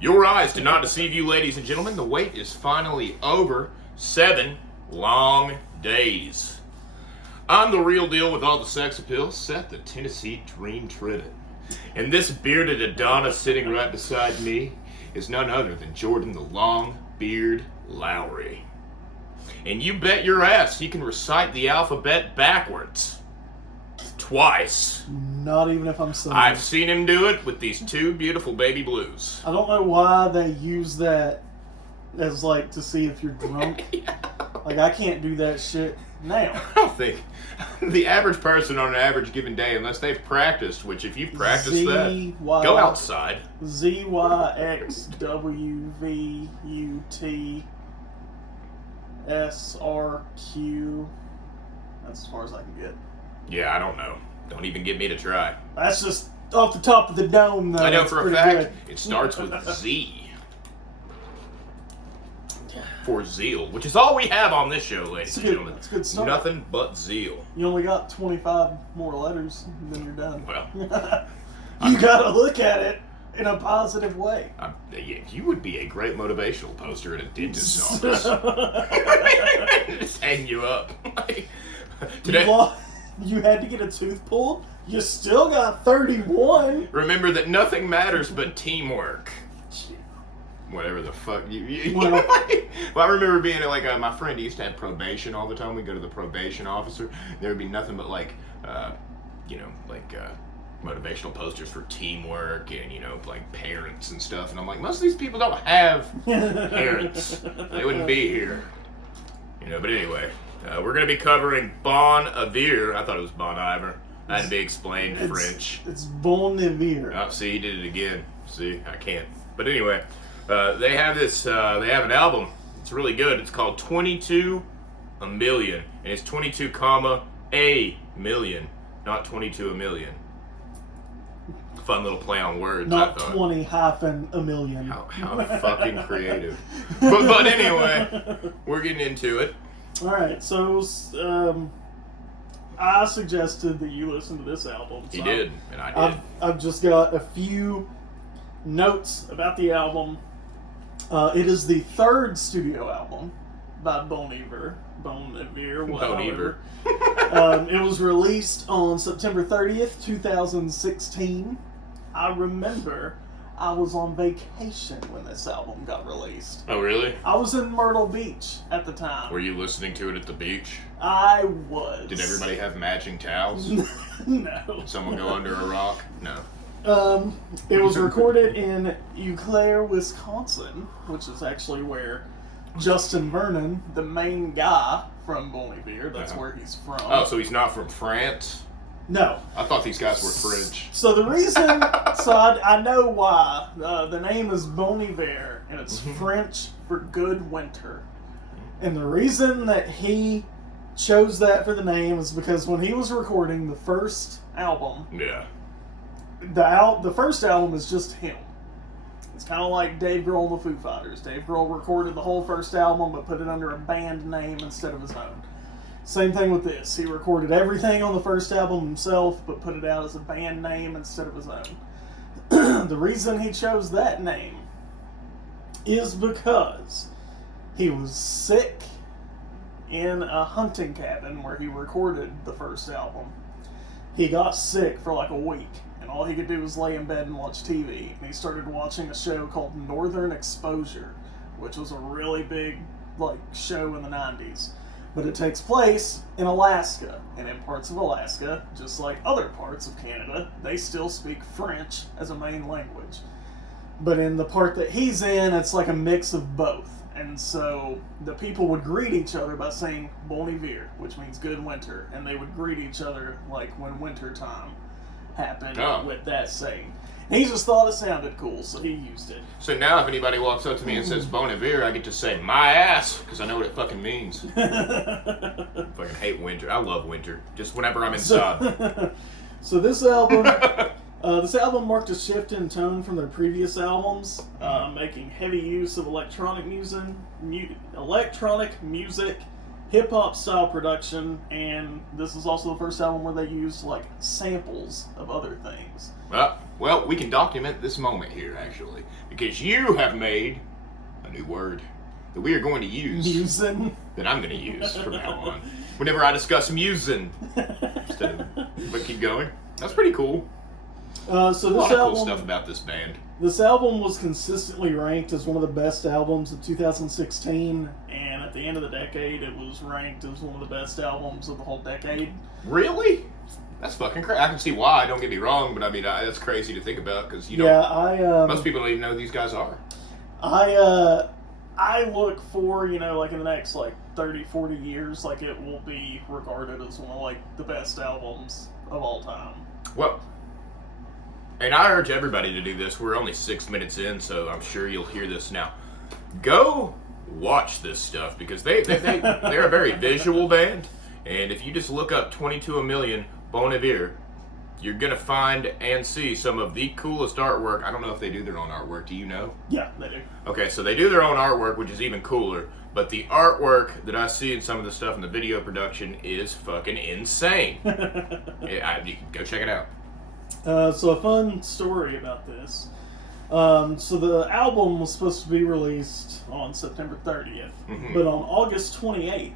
Your eyes do not deceive you, ladies and gentlemen. The wait is finally over. 7 long days. I'm the real deal with all the sex appeal, Seth the Tennessee Dream Trivet. And this bearded Adonis sitting right beside me is none other than Jordan the Long Beard Lowry. And you bet your ass he can recite the alphabet backwards. Twice. Not even if I'm saying. I've seen him do it with these 2 beautiful baby blues. I don't know why they use that as like to see if you're drunk. Yeah. Like I can't do that shit now. I don't think the average person on an average given day, unless they've practiced, which if you've practiced go outside. ZYXWVUTSRQ. That's as far as I can get. Yeah, I don't know. Don't even get me to try. That's just off the top of the dome, though. I know That's for a pretty fact good. it starts with Z. For zeal, which is all we have on this show, ladies and gentlemen. That's good stuff. Nothing but zeal. You only got 25 more letters, and then you're done. Well, you gotta look at it in a positive way. Yeah, you would be a great motivational poster at a dentist's office. Just hang you up. Today, you had to get a tooth pulled? You still got 31. Remember that nothing matters but teamwork. Whatever the fuck Well, I remember being at my friend used to have probation all the time. We'd go to the probation officer. There would be nothing but motivational posters for teamwork and parents and stuff. And I'm like, most of these people don't have parents. They wouldn't be here. But anyway, we're gonna be covering Bon Iver. I thought it was Bon Iver. I had to be explained French. It's Bon Iver. Oh, see, he did it again. See, I can't. But anyway. They have this. They have an album. It's really good. It's called 22 a Million, and it's 22, a million, not 22 a million. Fun little play on words. Not I thought. 20 hyphen a million. How fucking creative. But anyway, we're getting into it. All right. So I suggested that you listen to this album. So He did, and I did. I've just got a few notes about the album. It is the 3rd studio album by Bon Iver. It was released on September 30th, 2016. I remember I was on vacation when this album got released. Oh, really? I was in Myrtle Beach at the time. Were you listening to it at the beach? I was. Did everybody have matching towels? No. Did someone go under a rock? No. It was recorded in Eau Claire, Wisconsin, which is actually where Justin Vernon, the main guy from Bon Iver, that's where he's from. Oh, so he's not from France? No. I thought these guys were French. So the reason, I know why. The name is Bon Iver, and it's French for good winter. And the reason that he chose that for the name is because when he was recording the first album, Yeah. the first album is just him. It's kind of like Dave Grohl and the Foo Fighters. Dave Grohl recorded the whole first album but put it under a band name instead of his own. Same thing with this. He recorded everything on the first album himself but put it out as a band name instead of his own. The reason he chose that name is because he was sick in a hunting cabin where he recorded the first album. He got sick for like a week. And all he could do was lay in bed and watch TV. And he started watching a show called Northern Exposure, which was a really big show in the 90s. But it takes place in Alaska. And in parts of Alaska, just like other parts of Canada, they still speak French as a main language. But in the part that he's in, it's like a mix of both. And so the people would greet each other by saying Bon Iver, which means good winter. And they would greet each other when winter time happened with that saying. He just thought it sounded cool, so he used it. So now if anybody walks up to me and says Bon Iver, I get to say my ass, because I know what it fucking means. Fucking hate winter. I love winter. Just whenever I'm inside. So this album marked a shift in tone from their previous albums, making heavy use of electronic music, hip-hop style production, and this is also the first album where they used samples of other things. Well, we can document this moment here, actually, because you have made a new word that we are going to use. Musing. That I'm going to use from now on. Whenever I discuss musing. But keep going. That's pretty cool. So A this lot of album, cool stuff about this band. This album was consistently ranked as one of the best albums of 2016, and at the end of the decade, it was ranked as one of the best albums of the whole decade. Really? That's fucking crazy. I can see why. Don't get me wrong, but I mean that's crazy to think about because you don't. Most people don't even know who these guys are. I look for, like in the next 30, 40 years, it will be regarded as one of the best albums of all time. Well, and I urge everybody to do this. We're only 6 minutes in, so I'm sure you'll hear this now. Go watch this stuff because they're a very visual band, and if you just look up 22 a million Bon Iver, you're going to find and see some of the coolest artwork. I don't know if they do their own artwork. Do you know? Yeah, they do. Okay, so they do their own artwork, which is even cooler. But the artwork that I see in some of the stuff in the video production is fucking insane. You can go check it out. So a fun story about this. So the album was supposed to be released on September 30th. Mm-hmm. But on August 28th,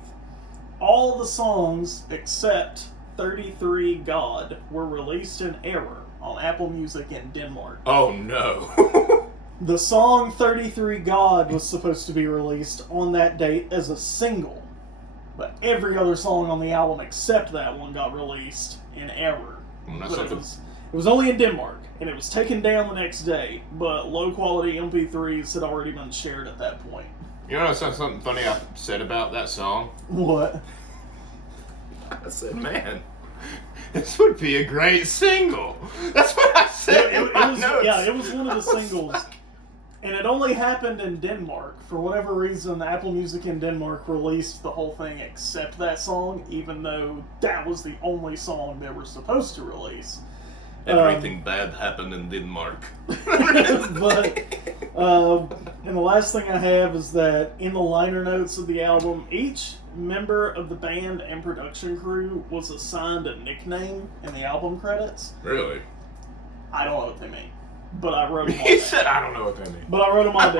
all the songs except 33 God were released in error on Apple Music in Denmark. Oh no. The song 33 God was supposed to be released on that date as a single, but every other song on the album except that one got released in error. But it was only in Denmark, and it was taken down the next day, but low quality MP3s had already been shared at that point. You know something funny I said about that song? What? I said, man, this would be a great single. That's what I said in my notes. Yeah, it was one of the singles. And it only happened in Denmark. For whatever reason, Apple Music in Denmark released the whole thing except that song, even though that was the only song they were supposed to release. Everything bad happened in Denmark. But, and the last thing I have is that in the liner notes of the album, each member of the band and production crew was assigned a nickname in the album credits. Really? I don't know what they mean, but I wrote them all He down. said, I don't know what they mean. But I wrote them all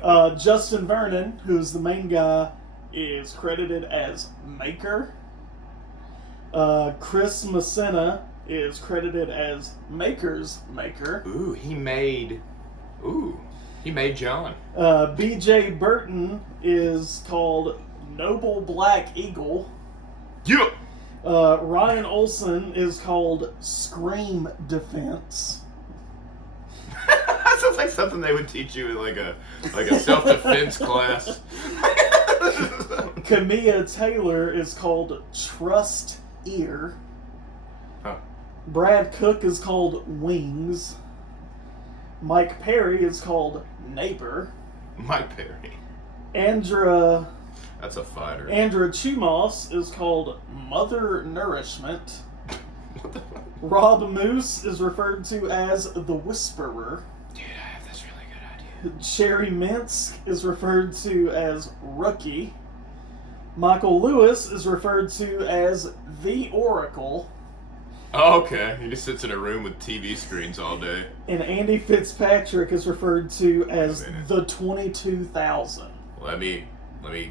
down. Justin Vernon, who's the main guy, is credited as Maker. Chris Messina is credited as Maker's Maker. He made John. B.J. Burton is called Noble Black Eagle. Yeah. Ryan Olsen is called Scream Defense. That sounds like something they would teach you in like a self-defense class. Camilla Taylor is called Trust Ear. Huh. Brad Cook is called Wings. Mike Perry is called Neighbor. Mike Perry. Andra That's a fighter. Chumos is called Mother Nourishment. Rob Moose is referred to as the Whisperer. Dude, I have this really good idea. Cherry Minsk is referred to as Rookie. Michael Lewis is referred to as the Oracle. Oh, okay. He just sits in a room with TV screens all day. And Andy Fitzpatrick is referred to as the 22,000. Let me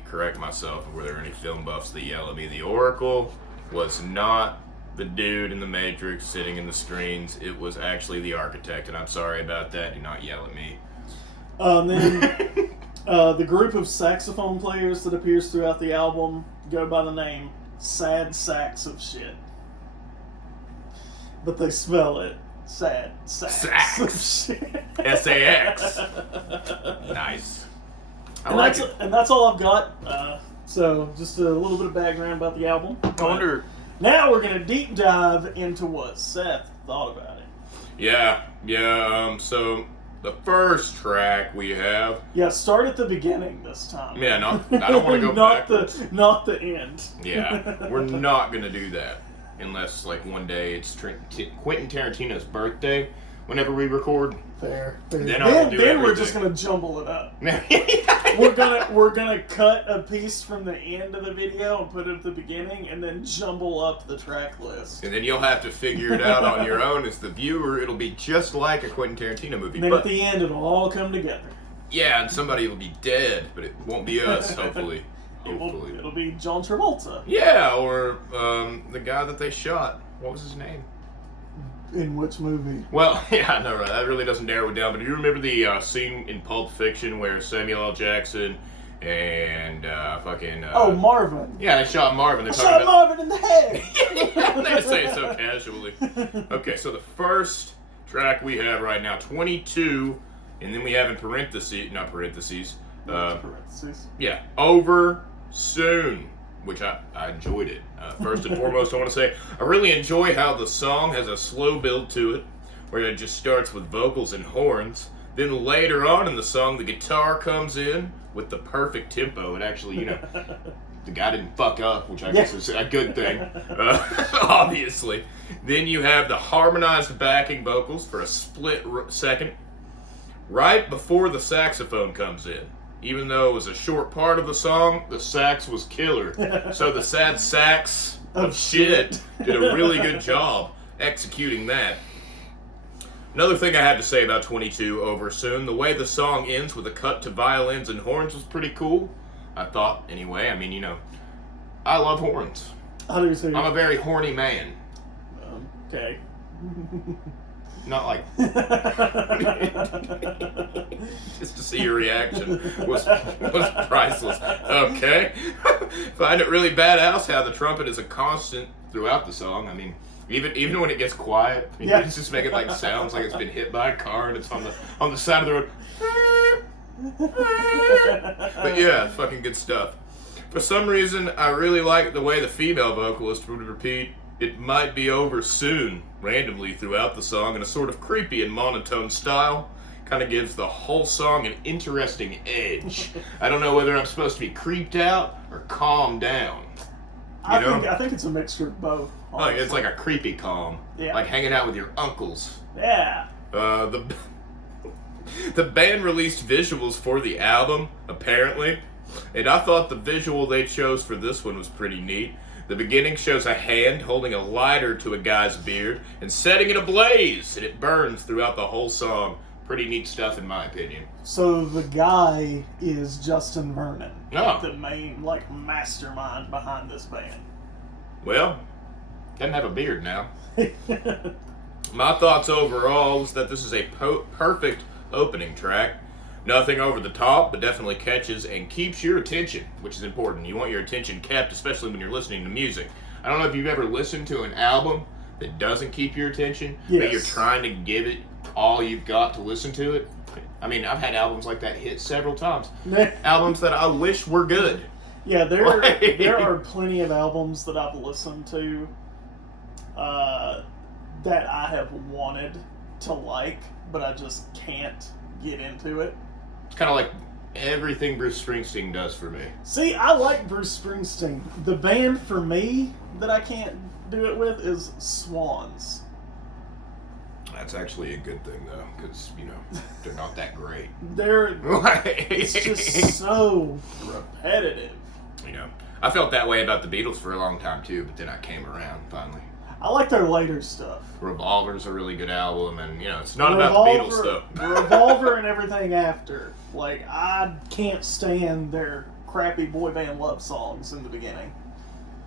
correct myself. Were there any film buffs that yell at me? The Oracle was not the dude in the Matrix sitting in the screens. It was actually the architect, and I'm sorry about that. Do not yell at me. Then the group of saxophone players that appears throughout the album go by the name Sad Sacks of Shit. But they spell it Sad Sacks of Shit. S-A-X. Nice. And that's all I've got. So just a little bit of background about the album. I wonder. Now we're going to deep dive into what Seth thought about it. Yeah. So the first track we have. Yeah, start at the beginning this time. Yeah, I don't want to go backwards. Not the end. Yeah, we're not going to do that unless, like, one day it's Quentin Tarantino's birthday. whenever we record. Fair. Then I'll do then we're everything. just gonna jumble it up. We're gonna cut a piece from the end of the video and put it at the beginning, and then jumble up the track list. And then you'll have to figure it out on your own as the viewer. It'll be just like a Quentin Tarantino movie. And then but, at the end, it'll all come together. yeah, and somebody will be dead, but it won't be us, hopefully. It'll be John Travolta. Yeah, or the guy that they shot. What was his name? In which movie? Well, yeah, no, right. That really doesn't narrow it down. But do you remember the scene in Pulp Fiction where Samuel L. Jackson and Marvin. Yeah, they shot Marvin. They're I shot Marvin in the head. They say it so casually. Okay, so the first track we have right now, 22, and then we have in parentheses, not parentheses. Yeah, Over Soon, which I enjoyed it. First and foremost, I want to say I really enjoy how the song has a slow build to it, where it just starts with vocals and horns. Then later on in the song, the guitar comes in with the perfect tempo. And actually, the guy didn't fuck up, which I guess is a good thing, obviously. Then you have the harmonized backing vocals for a split second, right before the saxophone comes in. Even though it was a short part of the song, the sax was killer. So the sad sax of shit did a really good job executing that. Another thing I had to say about 22 Over Soon, the way the song ends with a cut to violins and horns was pretty cool. I thought, anyway. I mean, I love horns. How do you say? I'm a very horny man. Okay. Not like just to see your reaction was priceless. Okay. Find it really badass how the trumpet is a constant throughout the song. I mean, even when it gets quiet, it's just making like sounds like it's been hit by a car and it's on the side of the road. But yeah, fucking good stuff. For some reason, I really like the way the female vocalist would repeat, "It might be over soon," randomly throughout the song in a sort of creepy and monotone style. Kind of gives the whole song an interesting edge. I don't know whether I'm supposed to be creeped out or calmed down. I think it's a mixture of both. Like it's like a creepy calm. Yeah. Like hanging out with your uncles. Yeah. The band released visuals for the album, apparently. And I thought the visual they chose for this one was pretty neat. The beginning shows a hand holding a lighter to a guy's beard and setting it ablaze, and it burns throughout the whole song. Pretty neat stuff, in my opinion. So the guy is Justin Vernon, Oh. the main mastermind behind this band. Well, doesn't have a beard now. My thoughts overall is that this is a perfect opening track. Nothing over the top, but definitely catches and keeps your attention, which is important. You want your attention kept, especially when you're listening to music. I don't know if you've ever listened to an album that doesn't keep your attention, but you're trying to give it all you've got to listen to it. I mean, I've had albums like that hit several times. Albums that I wish were good. Yeah, there are plenty of albums that I've listened to that I have wanted to like, but I just can't get into it. It's kind of like everything Bruce Springsteen does for me. See, I like Bruce Springsteen. The band for me that I can't do it with is Swans. That's actually a good thing, though, because, they're not that great. It's just so repetitive. I felt that way about the Beatles for a long time, too, but then I came around, finally. I like their later stuff. Revolver's a really good album, and, it's not about the Beatles, though. Revolver and everything after. I can't stand their crappy boy band love songs in the beginning.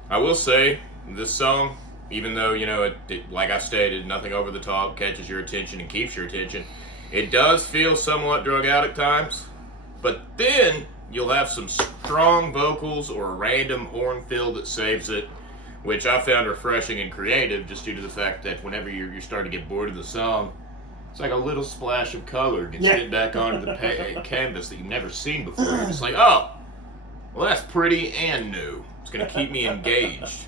I will say, this song, even though, it, like I stated, nothing over the top, catches your attention and keeps your attention, it does feel somewhat drug out at times, but then you'll have some strong vocals or a random horn fill that saves it, which I found refreshing and creative just due to the fact that whenever you're starting to get bored of the song, it's like a little splash of color gets hit back onto the canvas that you've never seen before. You're just like, oh, well, that's pretty and new. It's going to keep me engaged.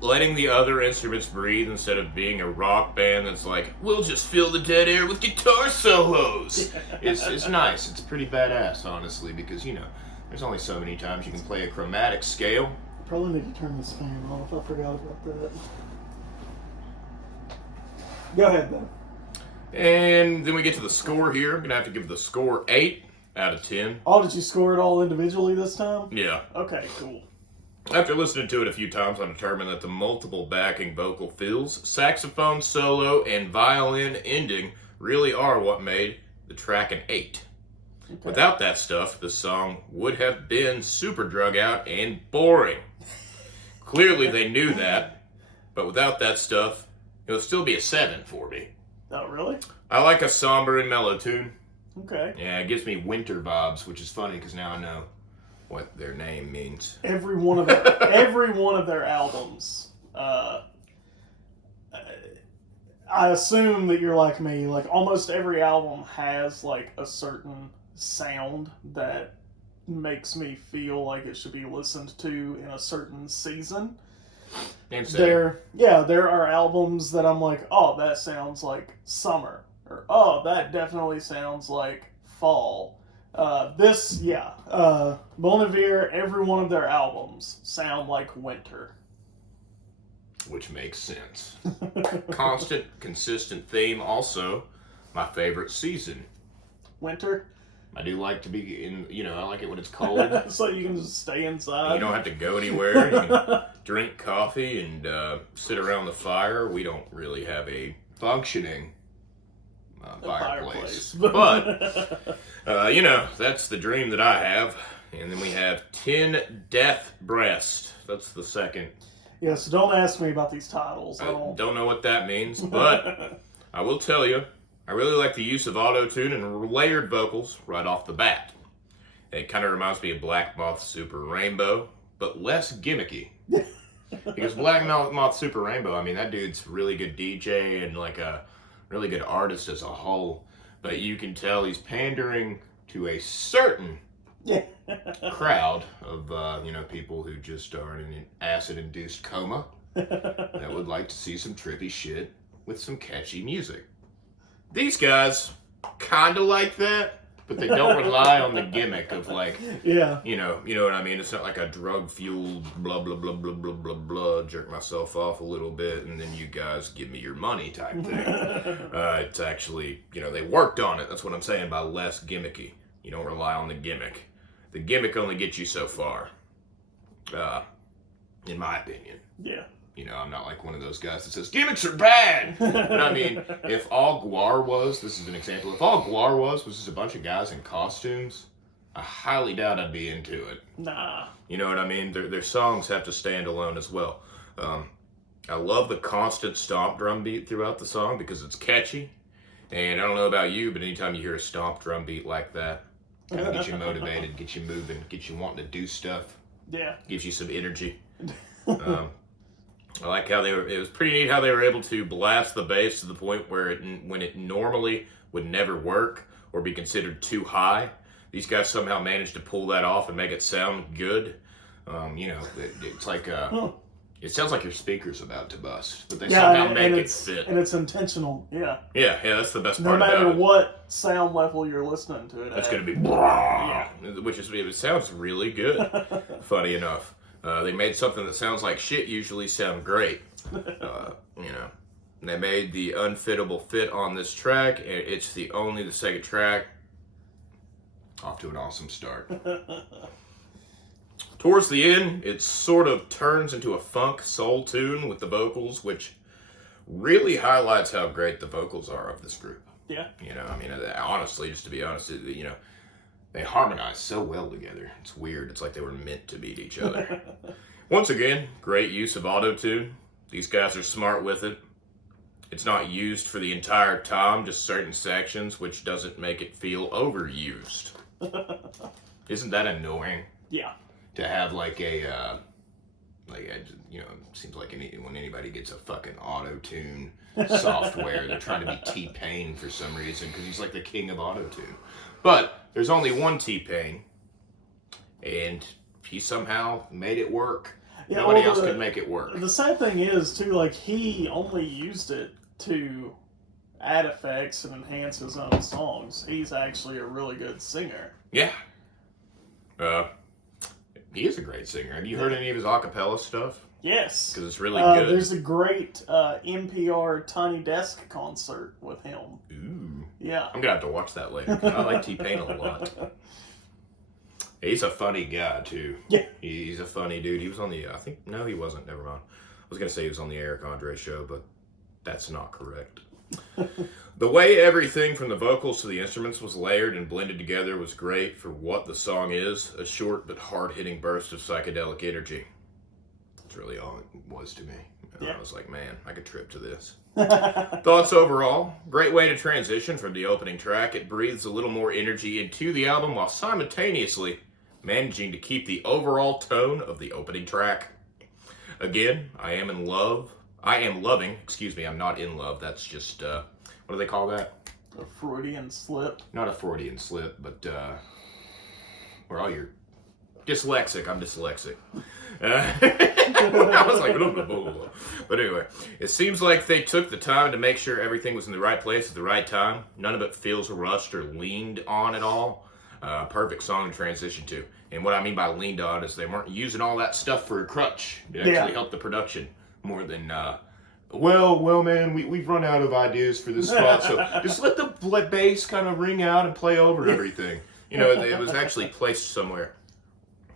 Letting the other instruments breathe instead of being a rock band that's like, we'll just fill the dead air with guitar solos. It's nice. It's pretty badass, honestly, because, there's only so many times you can play a chromatic scale. Probably need to turn this fan off. I forgot about that. Go ahead, then. And then we get to the score here. I'm going to have to give the score 8 out of 10. Oh, did you score it all individually this time? Yeah. Okay, cool. After listening to it a few times, I determined that the multiple backing vocal fills, saxophone solo, and violin ending really are what made the track an 8. Okay. Without that stuff, the song would have been super drug out and boring. Clearly they knew that, but without that stuff, it would still be a 7 for me. Oh, really? I like a somber and mellow tune. Okay. Yeah, it gives me winter vibes, which is funny because now I know what their name means. Every one of their albums. I assume that you're like me. Like almost every album has like a certain sound that makes me feel like it should be listened to in a certain season. There are albums that I'm like, oh, that sounds like summer, or oh, that definitely sounds like fall. Bon Iver, every one of their albums sound like winter. Which makes sense. Constant, consistent theme. Also, my favorite season. Winter? I do like to be in, I like it when it's cold. So you can just stay inside. You don't have to go anywhere. You can drink coffee and sit around the fire. We don't really have a functioning fireplace. But, that's the dream that I have. And then we have 10 Death Breast. That's the second. Yeah, so don't ask me about these titles. I don't know what that means, but I will tell you, I really like the use of auto-tune and layered vocals right off the bat. It kind of reminds me of Black Moth Super Rainbow, but less gimmicky. Because Black Moth Super Rainbow, I mean, that dude's really good DJ and like a really good artist as a whole, but you can tell he's pandering to a certain crowd of people who just are in an acid-induced coma that would like to see some trippy shit with some catchy music. These guys kind of like that, but they don't rely on the gimmick of like, you know what I mean? It's not like a drug-fueled blah, blah, blah, blah, blah, blah, blah, jerk myself off a little bit and then you guys give me your money type thing. It's actually, they worked on it. That's what I'm saying by less gimmicky. You don't rely on the gimmick. The gimmick only gets you so far, in my opinion. Yeah. I'm not like one of those guys that says, gimmicks are bad! But I mean, if all Guar was, this is an example, if all Guar was just a bunch of guys in costumes, I highly doubt I'd be into it. Nah. You know what I mean? Their songs have to stand alone as well. I love the constant stomp drum beat throughout the song because it's catchy. And I don't know about you, but anytime you hear a stomp drum beat like that, kind of gets you motivated, gets you moving, gets you wanting to do stuff. Yeah. Gives you some energy. I like how it was pretty neat how they were able to blast the bass to the point where when it normally would never work or be considered too high, these guys somehow managed to pull that off and make it sound good. It's like, it sounds like your speaker's about to bust, but they somehow make it fit. And it's intentional, yeah. Yeah, that's the best part about it. No matter what sound level you're listening to it it's going to be which it sounds really good, funny enough. They made something that sounds like shit usually sound great. They made the unfittable fit on this track. It's the second track. Off to an awesome start. Towards the end, it sort of turns into a funk soul tune with the vocals, which really highlights how great the vocals are of this group. Yeah. Honestly, just to be honest, they harmonize so well together. It's weird. It's like they were meant to meet each other. Once again, great use of auto-tune. These guys are smart with it. It's not used for the entire time, just certain sections, which doesn't make it feel overused. Isn't that annoying? Yeah. To have it seems like when anybody gets a fucking auto-tune software, they're trying to be T-Pain for some reason, because he's like the king of auto-tune. But there's only one T-Pain, and he somehow made it work. Yeah, Nobody else could make it work. The sad thing is, too, like, he only used it to add effects and enhance his own songs. He's actually a really good singer. Yeah. He is a great singer. Have you heard any of his a cappella stuff? Yes. Because it's really good. There's a great NPR Tiny Desk concert with him. Ooh. Yeah. I'm going to have to watch that later. I like T-Pain a lot. He's a funny guy, too. Yeah. He's a funny dude. He was on the, no, he wasn't. Never mind. I was going to say he was on the Eric Andre show, but that's not correct. The way everything from the vocals to the instruments was layered and blended together was great for what the song is, a short but hard-hitting burst of psychedelic energy. That's really all it was to me. Yeah. I was like, man, I could trip to this. Thoughts overall? Great way to transition from the opening track. It breathes a little more energy into the album while simultaneously managing to keep the overall tone of the opening track. Again, I am loving, I'm not in love. That's just, what do they call that? A Freudian slip. Not a Freudian slip, but, or all your, dyslexic. I'm dyslexic. I was like, blah, blah, blah, blah. But anyway, it seems like they took the time to make sure everything was in the right place at the right time. None of it feels rushed or leaned on at all. Perfect song to transition to. And what I mean by leaned on is they weren't using all that stuff for a crutch. It actually helped the production more than, well, man, we've run out of ideas for this spot, so just let the bass kind of ring out and play over everything. You know, it was actually placed somewhere.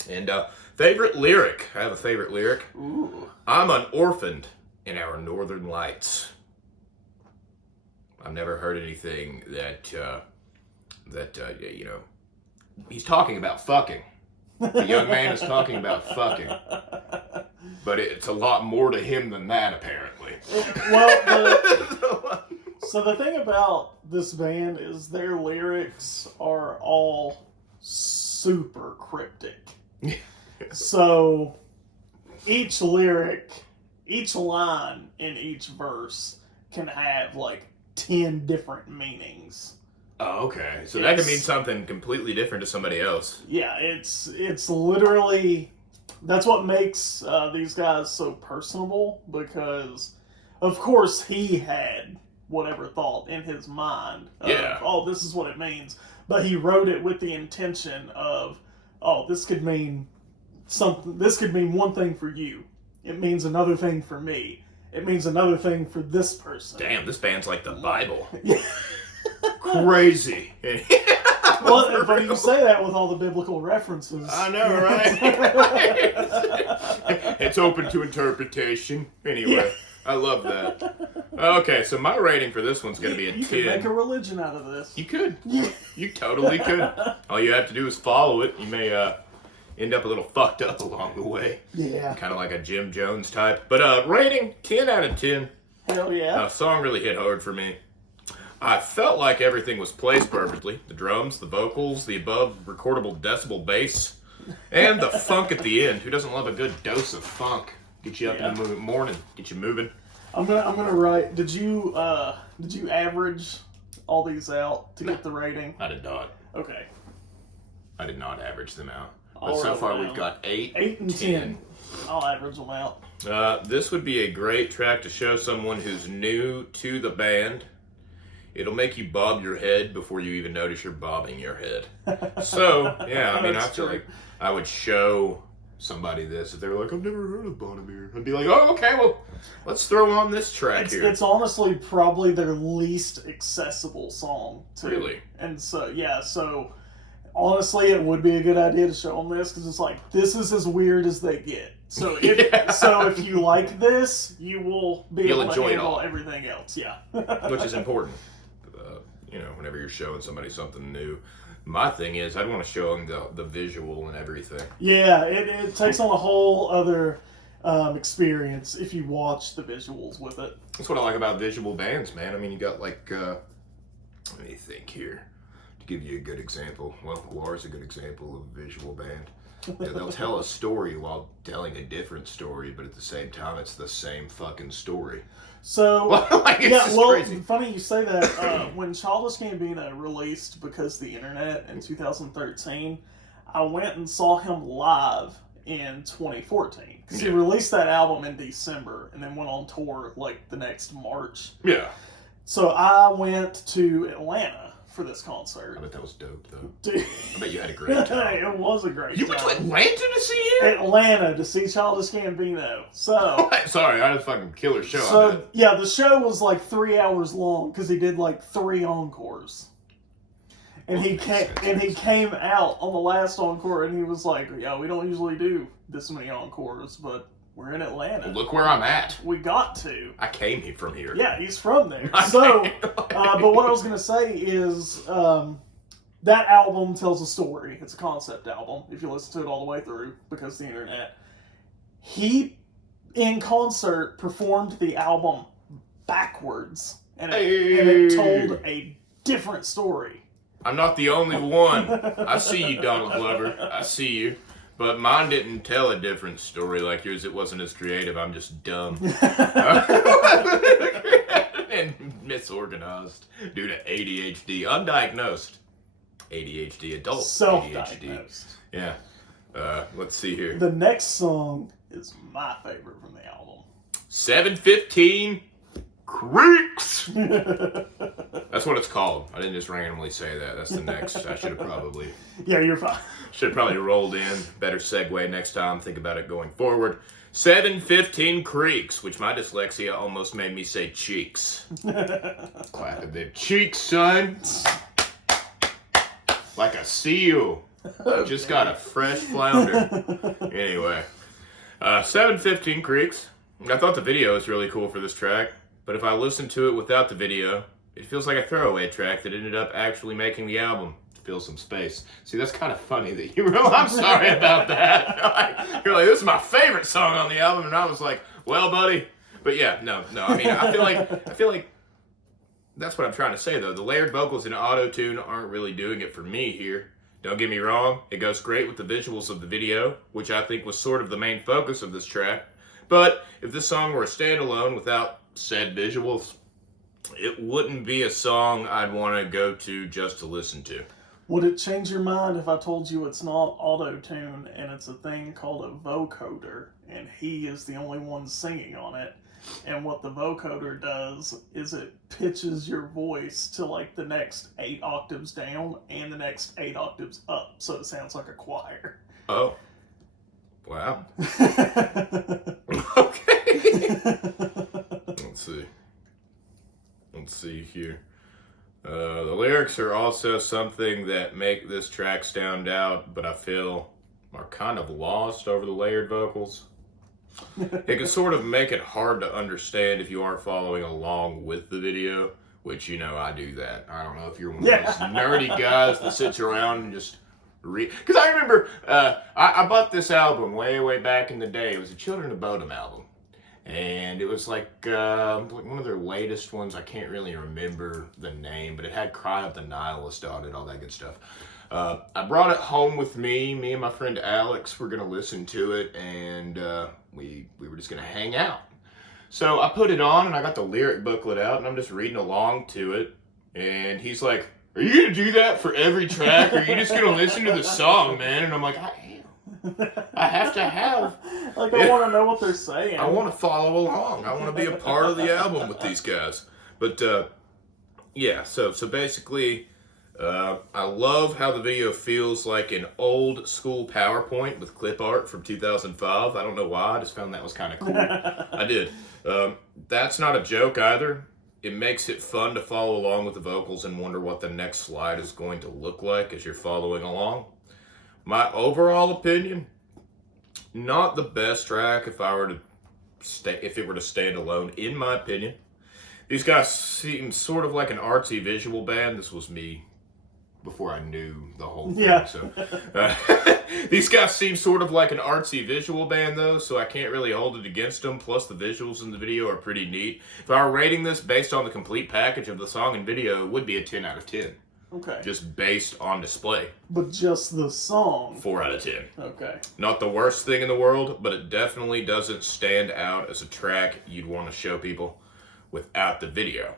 And favorite lyric. I have a favorite lyric. Ooh. I'm an orphaned in our northern lights. I've never heard anything that you know, he's talking about fucking. The young man is talking about fucking. But it's a lot more to him than that, apparently. Well, so the thing about this band is their lyrics are all super cryptic. So each lyric, each line in each verse can have like 10 different meanings. Oh, okay. So that could mean something completely different to somebody else. Yeah, it's literally, that's what makes these guys so personable, because of course he had whatever thought in his mind of, oh, this is what it means, but he wrote it with the intention of, oh, this could mean something, this could mean one thing for you, it means another thing for me, it means another thing for this person. Damn, this band's like the Bible. Yeah. Crazy. Well, but you say that with all the biblical references. I know, right? It's open to interpretation. Anyway, I love that. Okay, so my rating for this one's going to be a 10. You could make a religion out of this. You could. You totally could. All you have to do is follow it. You may end up a little fucked up along the way. Yeah. Kind of like a Jim Jones type. But rating, 10 out of 10. Hell yeah. Song really hit hard for me. I felt like everything was placed perfectly. The drums, the vocals, the above recordable decibel bass, and the funk at the end. Who doesn't love a good dose of funk? Get you up in the morning, get you moving. I'm gonna write. Did you average all these out to get the rating? I did not. Okay. I did not average them out. But so far we've got 8 and 10. I'll average them out. This would be a great track to show someone who's new to the band. It'll make you bob your head before you even notice you're bobbing your head. So, yeah, I mean, I feel like I would show somebody this if they were like, I've never heard of Bon Iver. I'd be like, oh, okay, well, let's throw on this track here. It's honestly probably their least accessible song, too. Really? And so, yeah, so honestly, it would be a good idea to show them this, because it's like, this is as weird as they get. So if you like this, you will be able to handle everything else. Yeah. Which is important. You know, whenever you're showing somebody something new. My thing is, I'd want to show them the visual and everything. Yeah, it takes on a whole other experience if you watch the visuals with it. That's what I like about visual bands, man. I mean, you got like, let me think here. To give you a good example. Well, War's a good example of a visual band. They'll tell a story while telling a different story, but at the same time, it's the same fucking story. So, crazy. Funny you say that. When Childish Gambino released Because the Internet in 2013, I went and saw him live in 2014. Because he released that album in December and then went on tour like the next March. Yeah. So I went to Atlanta for this concert. I bet that was dope, though. Dude. I bet you had a great time. It was a great You time. went to Atlanta to see him? Atlanta to see Childish Gambino. So Sorry, I had a fucking killer show. So yeah, the show was like 3 hours long because he did like 3 encores. And he came out on the last encore and he was like, "Yeah, we don't usually do this many encores, but we're in Atlanta. Look where I'm at. We got to." I came here from here. Yeah, he's from there. So, but what I was gonna say is that album tells a story. It's a concept album if you listen to it all the way through because of the internet. He, in concert, performed the album backwards, and it told a different story. I'm not the only one. I see you, Donald Glover. I see you. But mine didn't tell a different story like yours. It wasn't as creative. I'm just dumb. And misorganized due to ADHD. Undiagnosed ADHD. Adult Self-diagnosed. ADHD. Yeah. Let's see here. The next song is my favorite from the album. 715 Creeks. That's what it's called. I didn't just randomly say that. That's the next. I should have probably. Yeah, you're fine. Should have probably rolled in. Better segue next time. Think about it going forward. 715 Creeks, which my dyslexia almost made me say cheeks. Clapping their cheeks, son. Like a seal. Just got a fresh flounder. Anyway. 715 Creeks. I thought the video was really cool for this track. But if I listen to it without the video, it feels like a throwaway track that ended up actually making the album to fill some space. See, that's kind of funny that you were I'm sorry about that. You're like, this is my favorite song on the album, and I was like, well, buddy. But yeah, no. I mean, I feel like that's what I'm trying to say, though. The layered vocals in auto-tune aren't really doing it for me here. Don't get me wrong, it goes great with the visuals of the video, which I think was sort of the main focus of this track. But if this song were a standalone without said visuals, it wouldn't be a song I'd want to go to just to listen to. Would it change your mind if I told you it's not auto-tune and it's a thing called a vocoder and he is the only one singing on it, and what the vocoder does is it pitches your voice to like the next 8 octaves down and the next 8 octaves up so it sounds like a choir. Oh. Wow. Okay. Let's see here. The lyrics are also something that make this track stand out, but I feel are kind of lost over the layered vocals. It can sort of make it hard to understand if you aren't following along with the video, which, you know, I do that. I don't know if you're one of those nerdy guys that sits around and just read. Because I remember I bought this album way back in the day. It was a Children of Bodom album. And it was like one of their latest ones. I can't really remember the name, but it had Cry of the Nihilist on it, all that good stuff. I brought it home with me. Me and my friend Alex were going to listen to it, and we were just going to hang out. So I put it on, and I got the lyric booklet out, and I'm just reading along to it. And he's like, "Are you going to do that for every track, or are you just going to listen to the song, man?" And I'm like, I am. I have to have. Like, I want to know what they're saying. I want to follow along. I want to be a part of the album with these guys. But, yeah, so basically, I love how the video feels like an old school PowerPoint with clip art from 2005. I don't know why. I just found that was kind of cool. I did. That's not a joke either. It makes it fun to follow along with the vocals and wonder what the next slide is going to look like as you're following along. My overall opinion, not the best track if it were to stand alone, in my opinion. These guys seem sort of like an artsy visual band. This was me before I knew the whole thing. Yeah. So, these guys seem sort of like an artsy visual band, though, so I can't really hold it against them. Plus, the visuals in the video are pretty neat. If I were rating this based on the complete package of the song and video, it would be a 10 out of 10. Okay. Just based on display. But just the song. 4 out of 10. Okay. Not the worst thing in the world, but it definitely doesn't stand out as a track you'd want to show people without the video.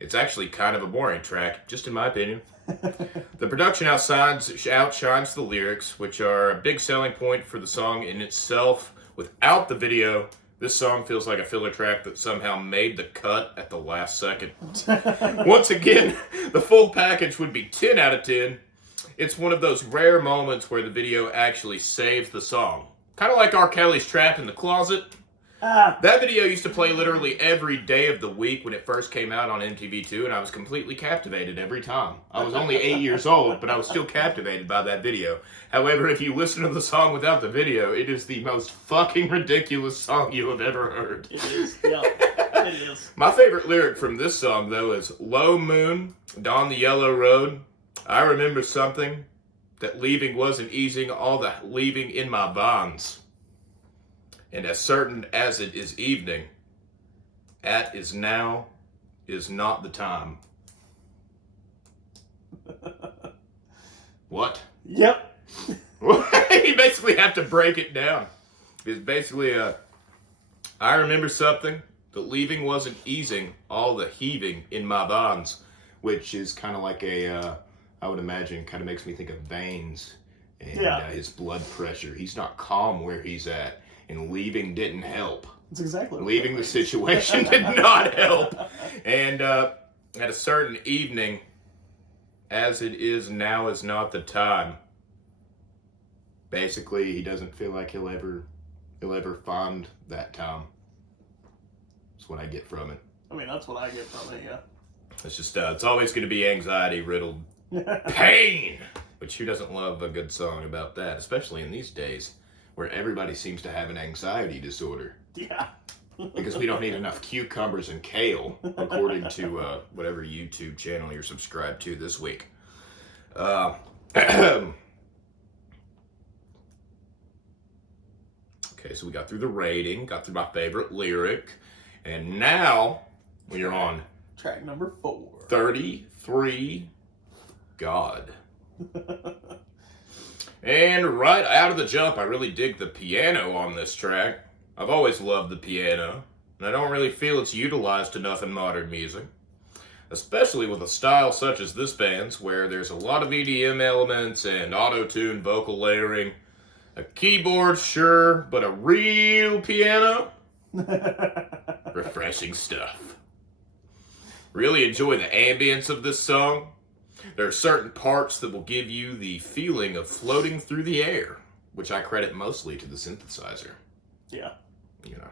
It's actually kind of a boring track, just in my opinion. The production outshines the lyrics, which are a big selling point for the song in itself. Without the video, This song feels like a filler track that somehow made the cut at the last second. Once again, the full package would be 10 out of 10. It's one of those rare moments where the video actually saves the song. Kind of like R. Kelly's Trapped in the Closet. That video used to play literally every day of the week when it first came out on MTV2, and I was completely captivated every time. I was only 8 years old, but I was still captivated by that video. However, if you listen to the song without the video, it is the most fucking ridiculous song you have ever heard. It is, yeah, it is. My favorite lyric from this song, though, is "Low moon, down the yellow road. I remember something, that leaving wasn't easing all the leaving in my bonds. And as certain as it is evening, at is now is not the time." What? Yep. You basically have to break it down. It's basically I remember something, that leaving wasn't easing all the heaving in my bonds, which is kind of like a, I would imagine, kind of makes me think of veins and his blood pressure. He's not calm where he's at. And leaving didn't help. That's exactly what leaving the situation did not help. And at a certain evening, as it is now is not the time. Basically, he doesn't feel like he'll ever find that time. That's what I get from it. I mean, that's what I get from it, yeah. It's just, it's always going to be anxiety-riddled pain. Which who doesn't love a good song about that, especially in these days, where everybody seems to have an anxiety disorder. Yeah. Because we don't need enough cucumbers and kale, according to whatever YouTube channel you're subscribed to this week. Okay, so we got through the rating, got through my favorite lyric, and now we are on track number 4. 33, God. And right out of the jump, I really dig the piano on this track. I've always loved the piano, and I don't really feel it's utilized enough in modern music. Especially with a style such as this band's, where there's a lot of EDM elements and auto-tune vocal layering. A keyboard, sure, but a real piano? Refreshing stuff. Really enjoy the ambience of this song. There are certain parts that will give you the feeling of floating through the air, which I credit mostly to the synthesizer. Yeah. You know.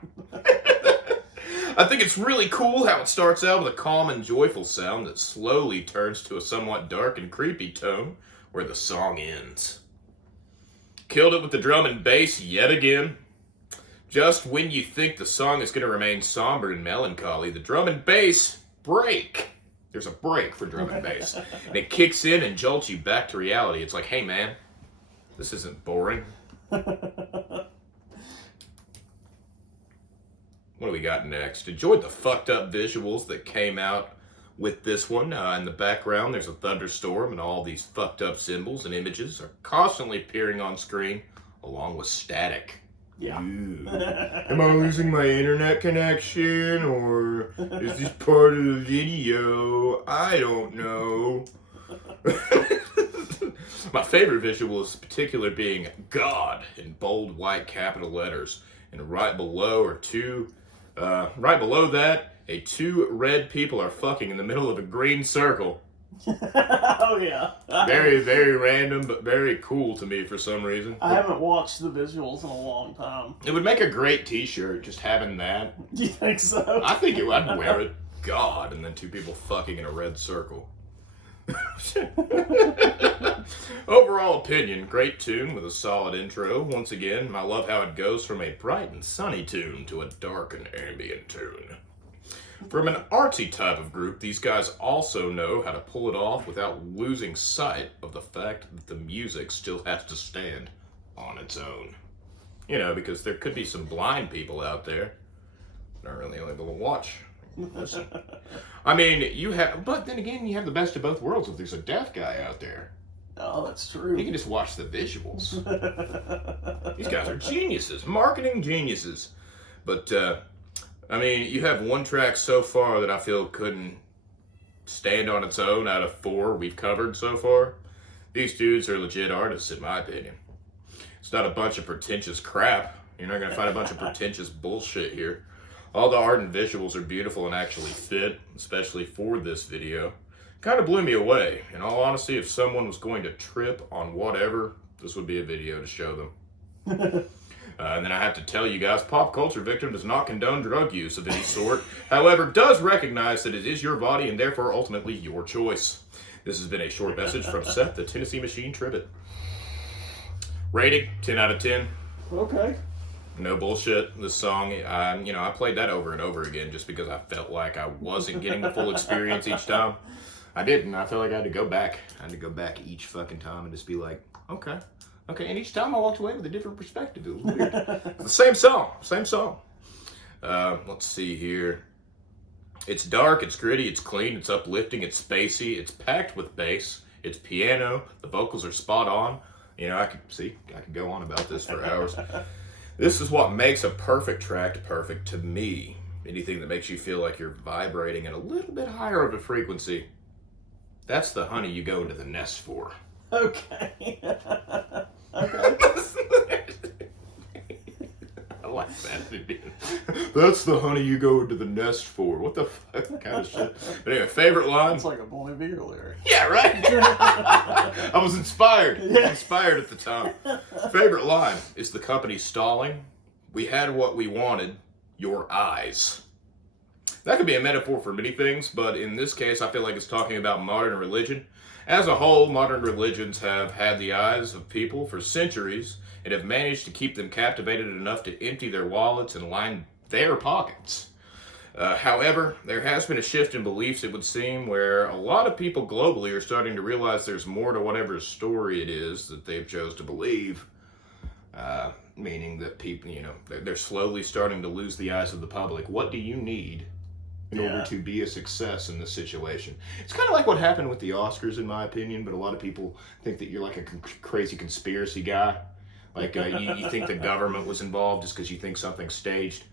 I think it's really cool how it starts out with a calm and joyful sound that slowly turns to a somewhat dark and creepy tone where the song ends. Killed it with the drum and bass yet again. Just when you think the song is going to remain somber and melancholy, the drum and bass break. There's a break for drum and bass. And it kicks in and jolts you back to reality. It's like, hey man, this isn't boring. What do we got next? Enjoyed the fucked up visuals that came out with this one. In the background, there's a thunderstorm, and all these fucked up symbols and images are constantly appearing on screen, along with static. Yeah. Am I losing my internet connection, or is this part of the video? I don't know. My favorite visual is particular being God in bold white capital letters, and right below that, two red people are fucking in the middle of a green circle. Oh yeah. Very, very random, but very cool to me for some reason. I haven't watched the visuals in a long time. It would make a great t-shirt, just having that. Do you think so? I think I'd wear it. God, and then two people fucking in a red circle. Overall opinion, great tune with a solid intro. Once again, I love how it goes from a bright and sunny tune to a dark and ambient tune. From an artsy type of group, these guys also know how to pull it off without losing sight of the fact that the music still has to stand on its own. You know, because there could be some blind people out there that aren't really able to watch. Listen. I mean, but then again, you have the best of both worlds if there's a deaf guy out there. Oh, that's true. You can just watch the visuals. These guys are geniuses, marketing geniuses. But, I mean, you have one track so far that I feel couldn't stand on its own out of 4 we've covered so far. These dudes are legit artists, in my opinion. It's not a bunch of pretentious crap. You're not going to find a bunch of pretentious bullshit here. All the art and visuals are beautiful and actually fit, especially for this video. Kind of blew me away. In all honesty, if someone was going to trip on whatever, this would be a video to show them. And then I have to tell you guys, Pop Culture Victim does not condone drug use of any sort. However, does recognize that it is your body and therefore ultimately your choice. This has been a short message from Seth, the Tennessee Machine Tribbett. Rating, 10 out of 10. Okay. No bullshit. This song, I played that over and over again just because I felt like I wasn't getting the full experience each time. I didn't. I felt like I had to go back. I had to go back each fucking time and just be like, okay. And each time I walked away with a different perspective. It was weird. The same song. Let's see here. It's dark, it's gritty, it's clean, it's uplifting, it's spacey, it's packed with bass, it's piano, the vocals are spot on. I could go on about this for hours. This is what makes a perfect track perfect to me. Anything that makes you feel like you're vibrating at a little bit higher of a frequency. That's the honey you go into the nest for. Okay. I like that. That's the honey you go into the nest for. What the fuck kind of shit? But anyway, favorite line? It's like a Bon Iver lyric. Yeah, right? I was inspired. Inspired at the time. Favorite line is the company stalling. We had what we wanted, your eyes. That could be a metaphor for many things, but in this case, I feel like it's talking about modern religion. As a whole, modern religions have had the eyes of people for centuries and have managed to keep them captivated enough to empty their wallets and line their pockets. However, there has been a shift in beliefs, it would seem, where a lot of people globally are starting to realize there's more to whatever story it is that they've chose to believe. Meaning that people, they're slowly starting to lose the eyes of the public. What do you need in order to be a success in this situation? It's kind of like what happened with the Oscars, in my opinion, but a lot of people think that you're like a crazy conspiracy guy. Like, you think the government was involved just because you think something's staged.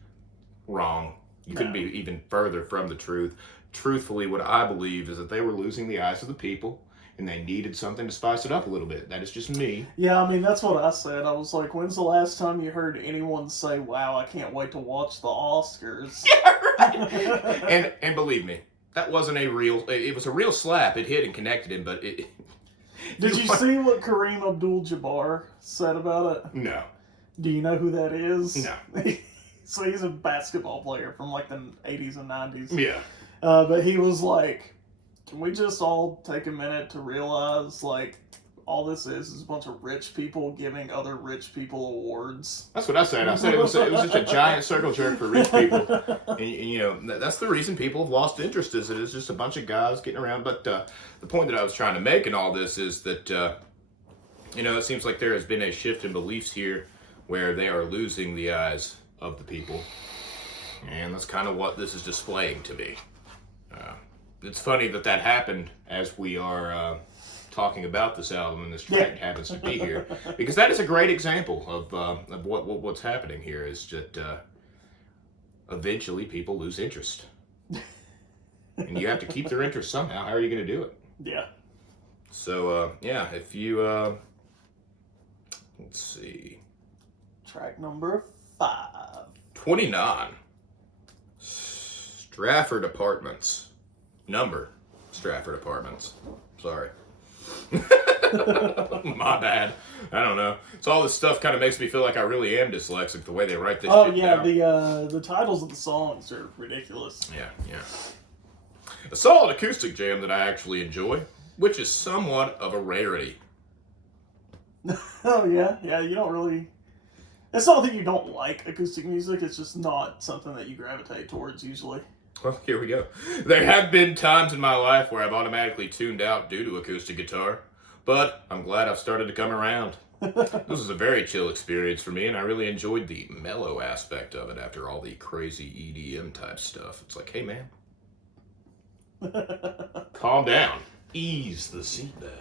Wrong. You couldn't be even further from the truth. Truthfully, what I believe is that they were losing the eyes of the people, and they needed something to spice it up a little bit. That is just me. Yeah, I mean, that's what I said. I was like, when's the last time you heard anyone say, wow, I can't wait to watch the Oscars? Yeah, right. and believe me, that wasn't it was a real slap. It hit and connected him, but it... Did you see what Kareem Abdul-Jabbar said about it? No. Do you know who that is? No. So he's a basketball player from like the 80s and 90s. Yeah. But he was like, can we just all take a minute to realize, like, all this is a bunch of rich people giving other rich people awards? That's what I said. I said it was just a giant circle jerk for rich people. And that's the reason people have lost interest, is it is just a bunch of guys getting around. But the point that I was trying to make in all this is that, it seems like there has been a shift in beliefs here where they are losing the eyes of the people. And that's kind of what this is displaying to me. It's funny that happened as we are talking about this album and this track happens to be here, because that is a great example of what's happening here. Is that eventually people lose interest, and you have to keep their interest somehow. How are you going to do it? Yeah. So if you let's see, track number 5, 29, Stratford Apartments. Number Stratford Apartments. Sorry. My bad. I don't know. So all this stuff kind of makes me feel like I really am dyslexic, the way they write this shit down. The titles of the songs are ridiculous. Yeah. A solid acoustic jam that I actually enjoy, which is somewhat of a rarity. Oh, yeah, you don't really... It's not that you don't like acoustic music, it's just not something that you gravitate towards usually. Well, here we go. There have been times in my life where I've automatically tuned out due to acoustic guitar, but I'm glad I've started to come around. This was a very chill experience for me, and I really enjoyed the mellow aspect of it after all the crazy EDM type stuff. It's like, hey man, calm down. Ease the seat back.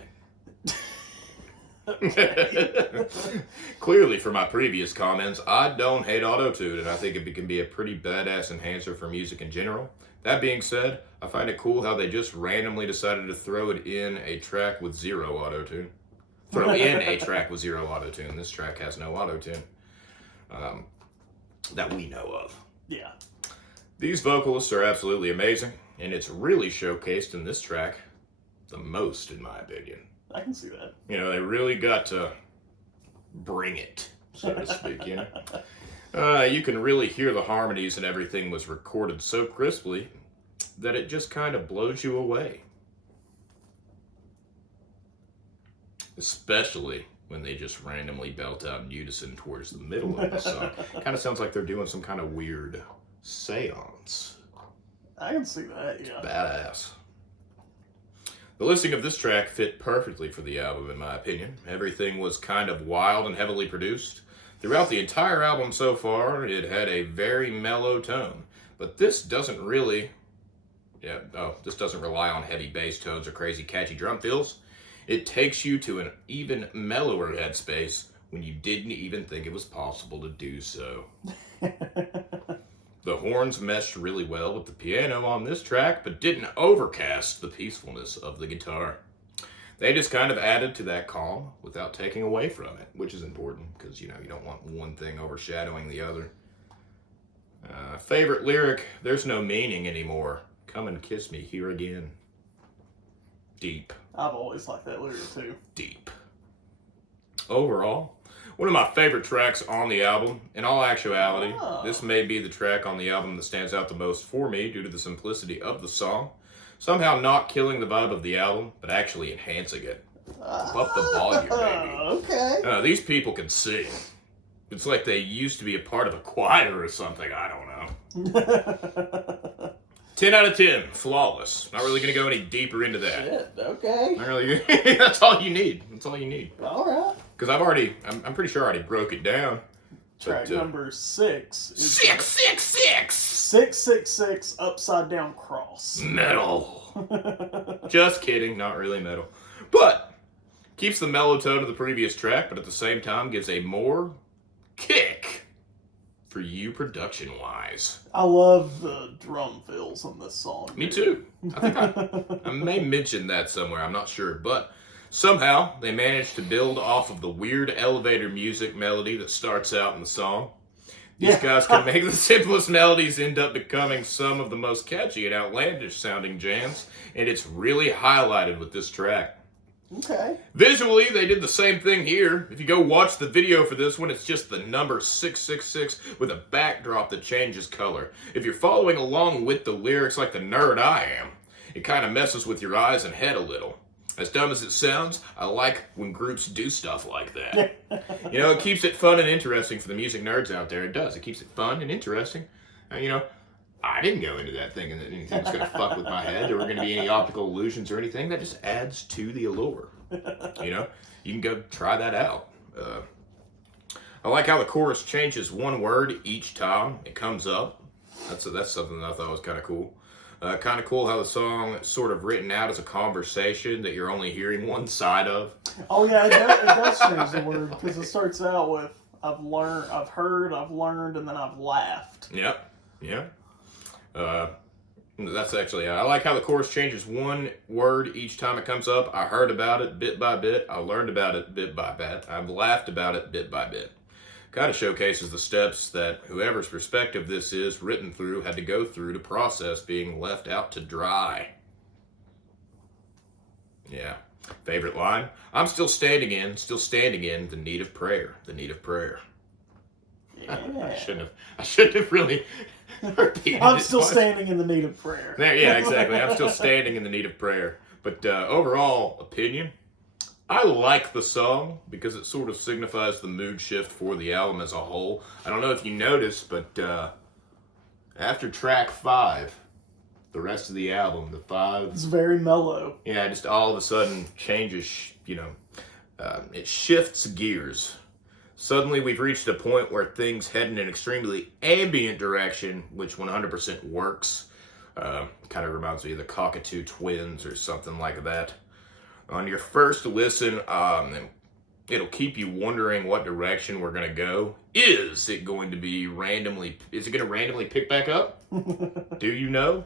Clearly, from my previous comments, I don't hate auto-tune, and I think it can be a pretty badass enhancer for music in general. That being said, I find it cool how they just randomly decided to throw it in a track with zero auto-tune. This track has no auto-tune. that we know of. Yeah. These vocalists are absolutely amazing, and it's really showcased in this track the most, in my opinion. I can see that. You know, they really got to bring it, so to speak, you know. You can really hear the harmonies, and everything was recorded so crisply that it just kind of blows you away. Especially when they just randomly belt out in unison towards the middle of the song. Kind of sounds like they're doing some kind of weird seance. I can see that, yeah. Badass. The listing of this track fit perfectly for the album, in my opinion. Everything was kind of wild and heavily produced. Throughout the entire album so far, it had a very mellow tone. But this doesn't really... this doesn't rely on heavy bass tones or crazy catchy drum fills. It takes you to an even mellower headspace when you didn't even think it was possible to do so. The horns meshed really well with the piano on this track, but didn't overcast the peacefulness of the guitar. They just kind of added to that calm without taking away from it, which is important because, you know, you don't want one thing overshadowing the other. Favorite lyric, there's no meaning anymore. Come and kiss me here again. Deep. I've always liked that lyric too. Deep. Overall, one of my favorite tracks on the album. In all actuality, this may be the track on the album that stands out the most for me due to the simplicity of the song. Somehow not killing the vibe of the album, but actually enhancing it. Up the volume, baby. Okay. These people can sing. It's like they used to be a part of a choir or something. I don't know. 10 out of 10. Flawless. Not really going to go any deeper into that. Shit, okay. Not really. That's all you need. That's all you need. All right. Because I'm pretty sure I already broke it down. Track number 6 is 666. 666 upside down cross. Metal. Just kidding. Not really metal. But keeps the mellow tone of the previous track, but at the same time gives a more kick for you production-wise. I love the drum fills in this song. Me too. I think I may mention that somewhere. I'm not sure. But somehow they managed to build off of the weird elevator music melody that starts out in the song. These guys can make the simplest melodies end up becoming some of the most catchy and outlandish sounding jams. And it's really highlighted with this track. Okay. Visually, they did the same thing here. If you go watch the video for this one, it's just the number 666 with a backdrop that changes color. If you're following along with the lyrics like the nerd I am, it kind of messes with your eyes and head a little. As dumb as it sounds, I like when groups do stuff like that. You know, it keeps it fun and interesting for the music nerds out there. It does. It keeps it fun and interesting. You know, I didn't go into that thinking that anything was going to fuck with my head. There were going to be any optical illusions or anything. That just adds to the allure. You know, you can go try that out. I like how the chorus changes one word each time it comes up. That's something that I thought was kind of cool. Kind of cool how the song is sort of written out as a conversation that you're only hearing one side of. Oh yeah, it does change the word because it starts out with I've heard, I've learned, and then I've laughed. Yep. Yeah. That's actually, I like how the chorus changes one word each time it comes up. I heard about it bit by bit. I learned about it bit by bit. I've laughed about it bit by bit. Kind of showcases the steps that whoever's perspective this is written through had to go through to process being left out to dry. Yeah. Favorite line? I'm still standing in the need of prayer. The need of prayer. Yeah. I shouldn't have really repeated I'm still standing in the need of prayer. Yeah, exactly. I'm still standing in the need of prayer. But overall opinion, I like the song because it sort of signifies the mood shift for the album as a whole. I don't know if you noticed, but after track 5, the rest of the album, the 5... It's very mellow. Yeah, just all of a sudden changes, it shifts gears. Suddenly we've reached a point where things head in an extremely ambient direction, which 100% works. Kind of reminds me of the Cockatoo Twins or something like that. On your first listen, it'll keep you wondering what direction we're going to go. Is it going to randomly pick back up? Do you know?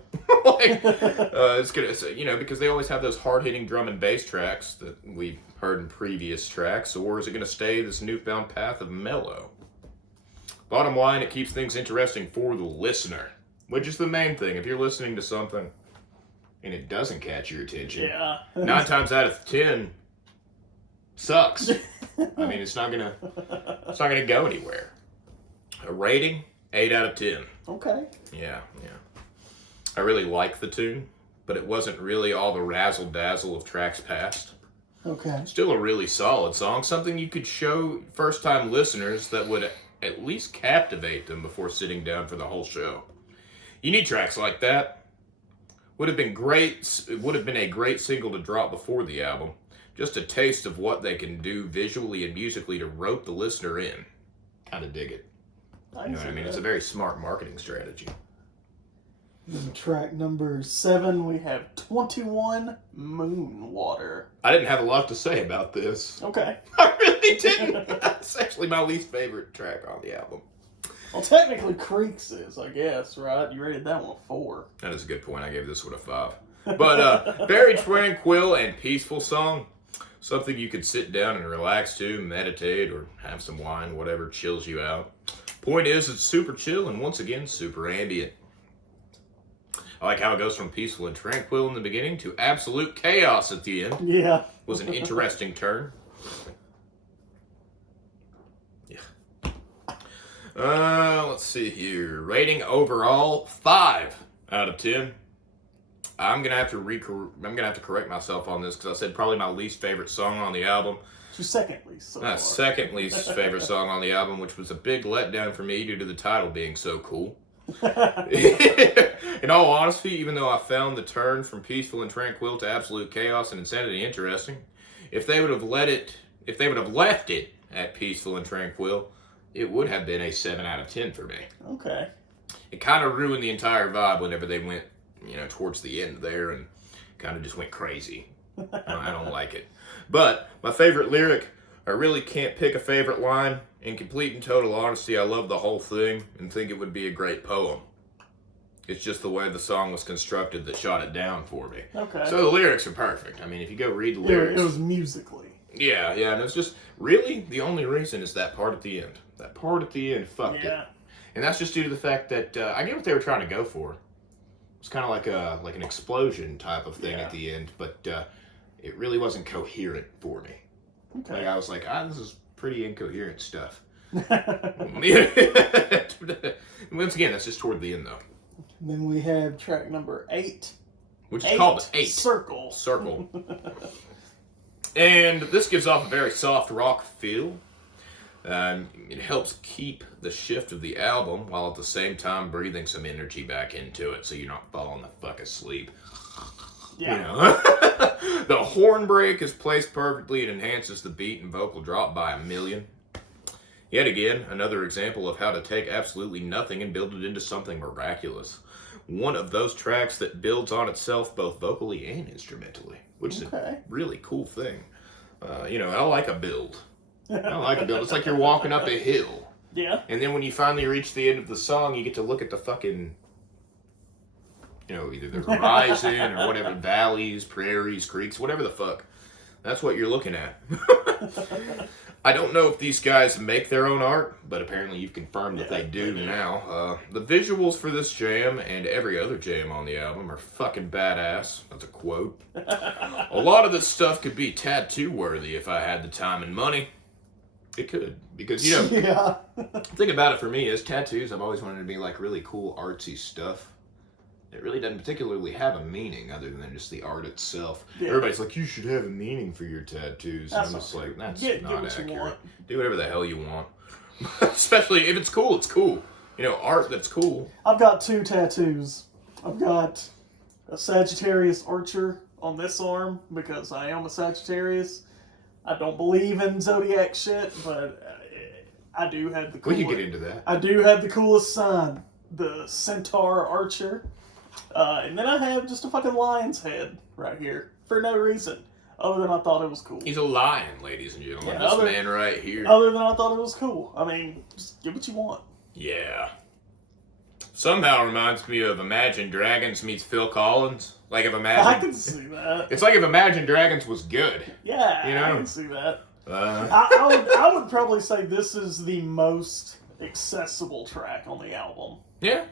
It's going to, because they always have those hard-hitting drum and bass tracks that we've heard in previous tracks, or is it going to stay this newfound path of mellow? Bottom line, it keeps things interesting for the listener, which is the main thing. If you're listening to something and it doesn't catch your attention, Yeah. 9 times out of 10 sucks. I mean, it's not gonna go anywhere. A rating, 8 out of 10. Okay. Yeah. I really like the tune, but it wasn't really all the razzle-dazzle of tracks past. Okay. Still a really solid song, something you could show first-time listeners that would at least captivate them before sitting down for the whole show. You need tracks like that. Would have been great. It would have been a great single to drop before the album. Just a taste of what they can do visually and musically to rope the listener in. Kind of dig it. You know what I mean? It's a very smart marketing strategy. In track number 7, we have 21 Moon Water. I didn't have a lot to say about this. Okay. I really didn't. It's actually my least favorite track on the album. Well, technically Creeks is, I guess, right? You rated that one a 4. That is a good point. I gave this one a 5. But very tranquil and peaceful song. Something you could sit down and relax to, meditate, or have some wine, whatever chills you out. Point is, it's super chill and once again, super ambient. I like how it goes from peaceful and tranquil in the beginning to absolute chaos at the end. Yeah. Was an interesting turn. Yeah. Let's see here. Rating overall, 5 out of 10. I'm gonna have to correct myself on this because I said probably my least favorite song on the album. It's your second least so far. Second least favorite song on the album, which was a big letdown for me due to the title being so cool. In all honesty, even though I found the turn from peaceful and tranquil to absolute chaos and insanity interesting, if they would have left it at peaceful and tranquil, it would have been a 7 out of 10 for me. Okay. It kind of ruined the entire vibe whenever they went, towards the end there and kind of just went crazy. I don't like it. But my favorite lyric, I really can't pick a favorite line. In complete and total honesty, I love the whole thing and think it would be a great poem. It's just the way the song was constructed that shot it down for me. Okay. So the lyrics are perfect. I mean, if you go read the lyrics. It was musically. Yeah, and it's just, really, the only reason is that part at the end. That part at the end fucked it. And that's just due to the fact that, I get what they were trying to go for. It's kind of like an explosion type of thing at the end, but it really wasn't coherent for me. Okay. Like I was like, this is pretty incoherent stuff. Once again, that's just toward the end, though. Then we have track number 8. Which is called 8. Circle. And this gives off a very soft rock feel. It helps keep the shift of the album while at the same time breathing some energy back into it so you're not falling the fuck asleep. Yeah. The horn break is placed perfectly and enhances the beat and vocal drop by a million. Yet again, another example of how to take absolutely nothing and build it into something miraculous. One of those tracks that builds on itself both vocally and instrumentally, which is a really cool thing. I like a build. It's like you're walking up a hill. Yeah. And then when you finally reach the end of the song, you get to look at the fucking, either the horizon or whatever, valleys, prairies, creeks, whatever the fuck. That's what you're looking at. I don't know if these guys make their own art, but apparently you've confirmed that they do now. The visuals for this jam and every other jam on the album are fucking badass. That's a quote. A lot of this stuff could be tattoo worthy if I had the time and money. It could, because the thing about it for me is tattoos. I've always wanted to be like really cool artsy stuff. It really doesn't particularly have a meaning other than just the art itself. Yeah. Everybody's like, you should have a meaning for your tattoos. And I'm just like, that's not accurate. Do whatever the hell you want. Especially if it's cool, it's cool. Art that's cool. I've got 2 tattoos. I've got a Sagittarius archer on this arm because I am a Sagittarius. I don't believe in zodiac shit, but I do have the coolest. We can get into that. I do have the coolest sign, the Centaur Archer. And then I have just a fucking lion's head right here for no reason, other than I thought it was cool. He's a lion, ladies and gentlemen. This man right here. Other than I thought it was cool. I mean, just get what you want. Yeah. Somehow reminds me of Imagine Dragons meets Phil Collins. Like if Imagine... I can see that. It's like if Imagine Dragons was good. Yeah, I can see that. I I would probably say this is the most accessible track on the album. Yeah.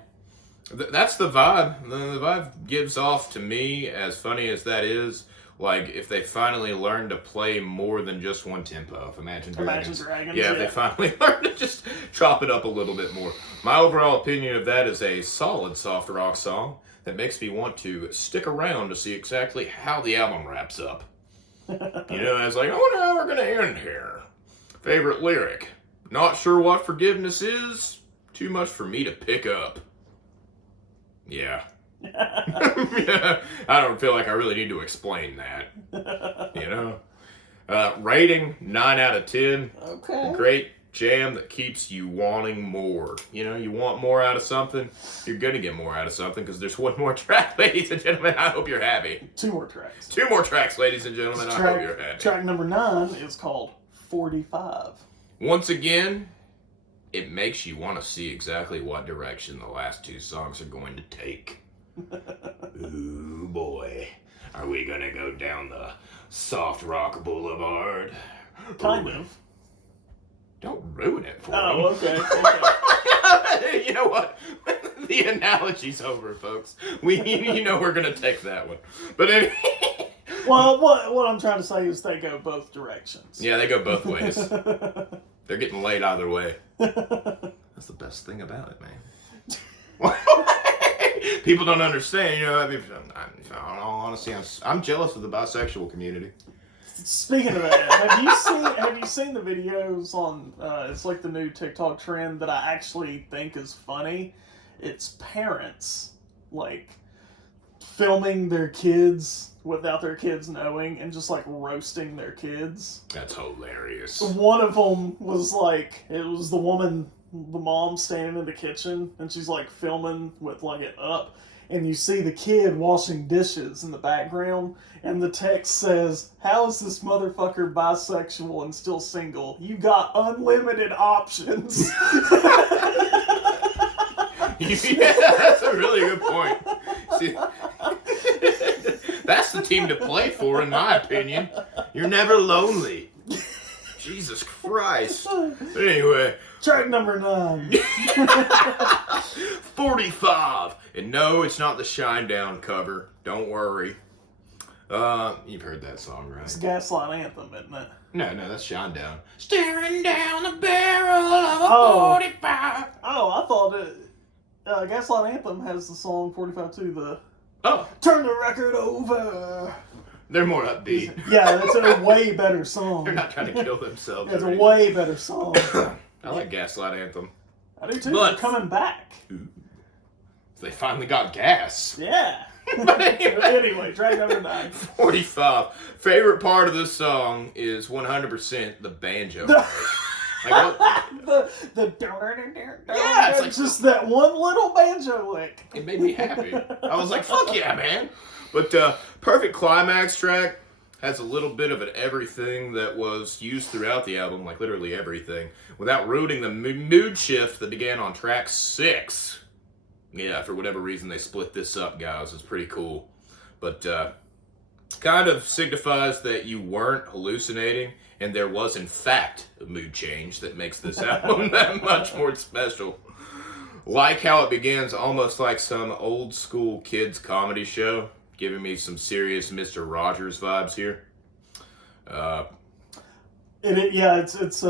That's the vibe. The vibe gives off to me, as funny as that is, like if they finally learned to play more than just one tempo of Imagine Dragons. Yeah, if they finally learned to just chop it up a little bit more. My overall opinion of that is a solid soft rock song that makes me want to stick around to see exactly how the album wraps up. You know, I was like, I wonder how we're going to end here. Favorite lyric. Not sure what forgiveness is. Too much for me to pick up. Yeah. Yeah. I don't feel like I really need to explain that. You know? Rating, 9 out of 10. Okay. Great jam that keeps you wanting more. You know, you want more out of something, you're going to get more out of something because there's one more track, ladies and gentlemen. I hope you're happy. 2 more tracks. 2 more tracks, ladies and gentlemen. I hope you're happy. Track number 9 is called 45. Once again, it makes you want to see exactly what direction the last 2 songs are going to take. Ooh, boy. Are we going to go down the soft rock boulevard? Kind of. Don't ruin it for me. Oh, okay. You know what? The analogy's over, folks. You know we're going to take that one. But anyway. Well, what I'm trying to say is they go both directions. Yeah, they go both ways. They're getting laid either way. That's the best thing about it, man. People don't understand, you know. I mean, in all honesty, I'm jealous of the bisexual community. Speaking of that, have you seen the videos on? It's like the new TikTok trend that I actually think is funny. It's parents like filming their kids without their kids knowing and just like roasting their kids. That's hilarious. One of them was like, it was the mom standing in the kitchen and she's like filming with like it up, and you see the kid washing dishes in the background, and the text says, "How is this motherfucker bisexual and still single? You got unlimited options." Yeah, that's a really good point. See, that's the team to play for, in my opinion. You're never lonely. Jesus Christ. But anyway. Track number 9. 45. And no, it's not the Shinedown cover. Don't worry. You've heard that song, right? It's a Gaslight Anthem, isn't it? No, that's Shinedown. Staring down the barrel of a 45. Oh, I thought it... Gaslight Anthem has the song 45 too, Turn the record over. They're more upbeat. Yeah, it's a way better song. They're not trying to kill themselves. It's a way better song. I like Gaslight Anthem. I do too. But, they're coming back. Ooh, they finally got gas. Yeah. Anyway, track number 9. 45. Favorite part of this song is 100% the banjo. Like, yeah, it's like just that one little banjo lick. It made me happy. I was like, fuck yeah, man. But perfect climax track. Has a little bit of an everything that was used throughout the album, like literally everything, without ruining the mood shift that began on track 6. Yeah, for whatever reason they split this up, guys. It's pretty cool. But kind of signifies that you weren't hallucinating, and there was, in fact, a mood change that makes this album that much more special. Like how it begins almost like some old school kids comedy show, giving me some serious Mr. Rogers vibes here. It's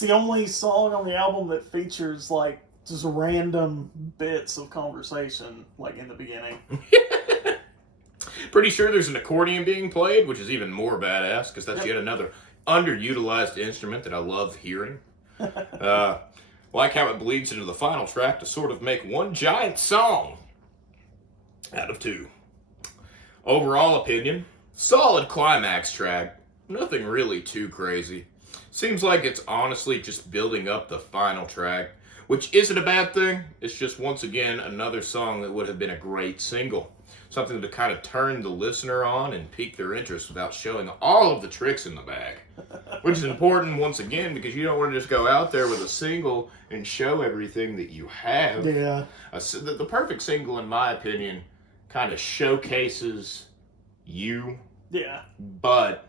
the only song on the album that features like just random bits of conversation, like in the beginning. Pretty sure there's an accordion being played, which is even more badass, because that's yet another underutilized instrument that I love hearing. Like how it bleeds into the final track to sort of make one giant song out of 2. Overall opinion, solid climax track. Nothing really too crazy. Seems like it's honestly just building up the final track, which isn't a bad thing. It's just, once again, another song that would have been a great single. Something to kind of turn the listener on and pique their interest without showing all of the tricks in the bag. Which is important, once again, because you don't want to just go out there with a single and show everything that you have. Yeah. The perfect single, in my opinion, kind of showcases you. Yeah. But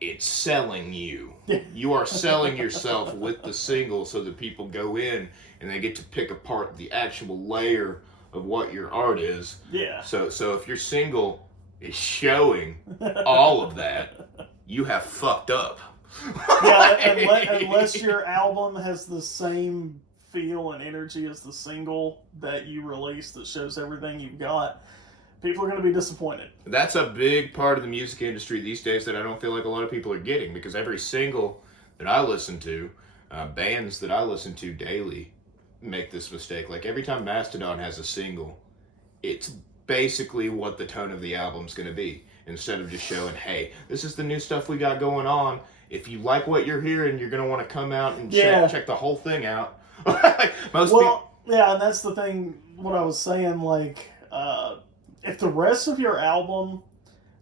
it's selling you. You are selling yourself with the single so that people go in and they get to pick apart the actual layer of what your art is. Yeah. So if your single is showing all of that, you have fucked up. Yeah, unless your album has the same feel and energy as the single that you release that shows everything you've got, people are going to be disappointed. That's a big part of the music industry these days that I don't feel like a lot of people are getting, because every single that I listen to, bands that I listen to daily make this mistake. Like every time Mastodon has a single, it's basically what the tone of the album's going to be. Instead of just showing, hey, this is the new stuff we got going on. If you like what you're hearing, you're going to want to come out and check the whole thing out. Yeah, and that's the thing, what I was saying, like, if the rest of your album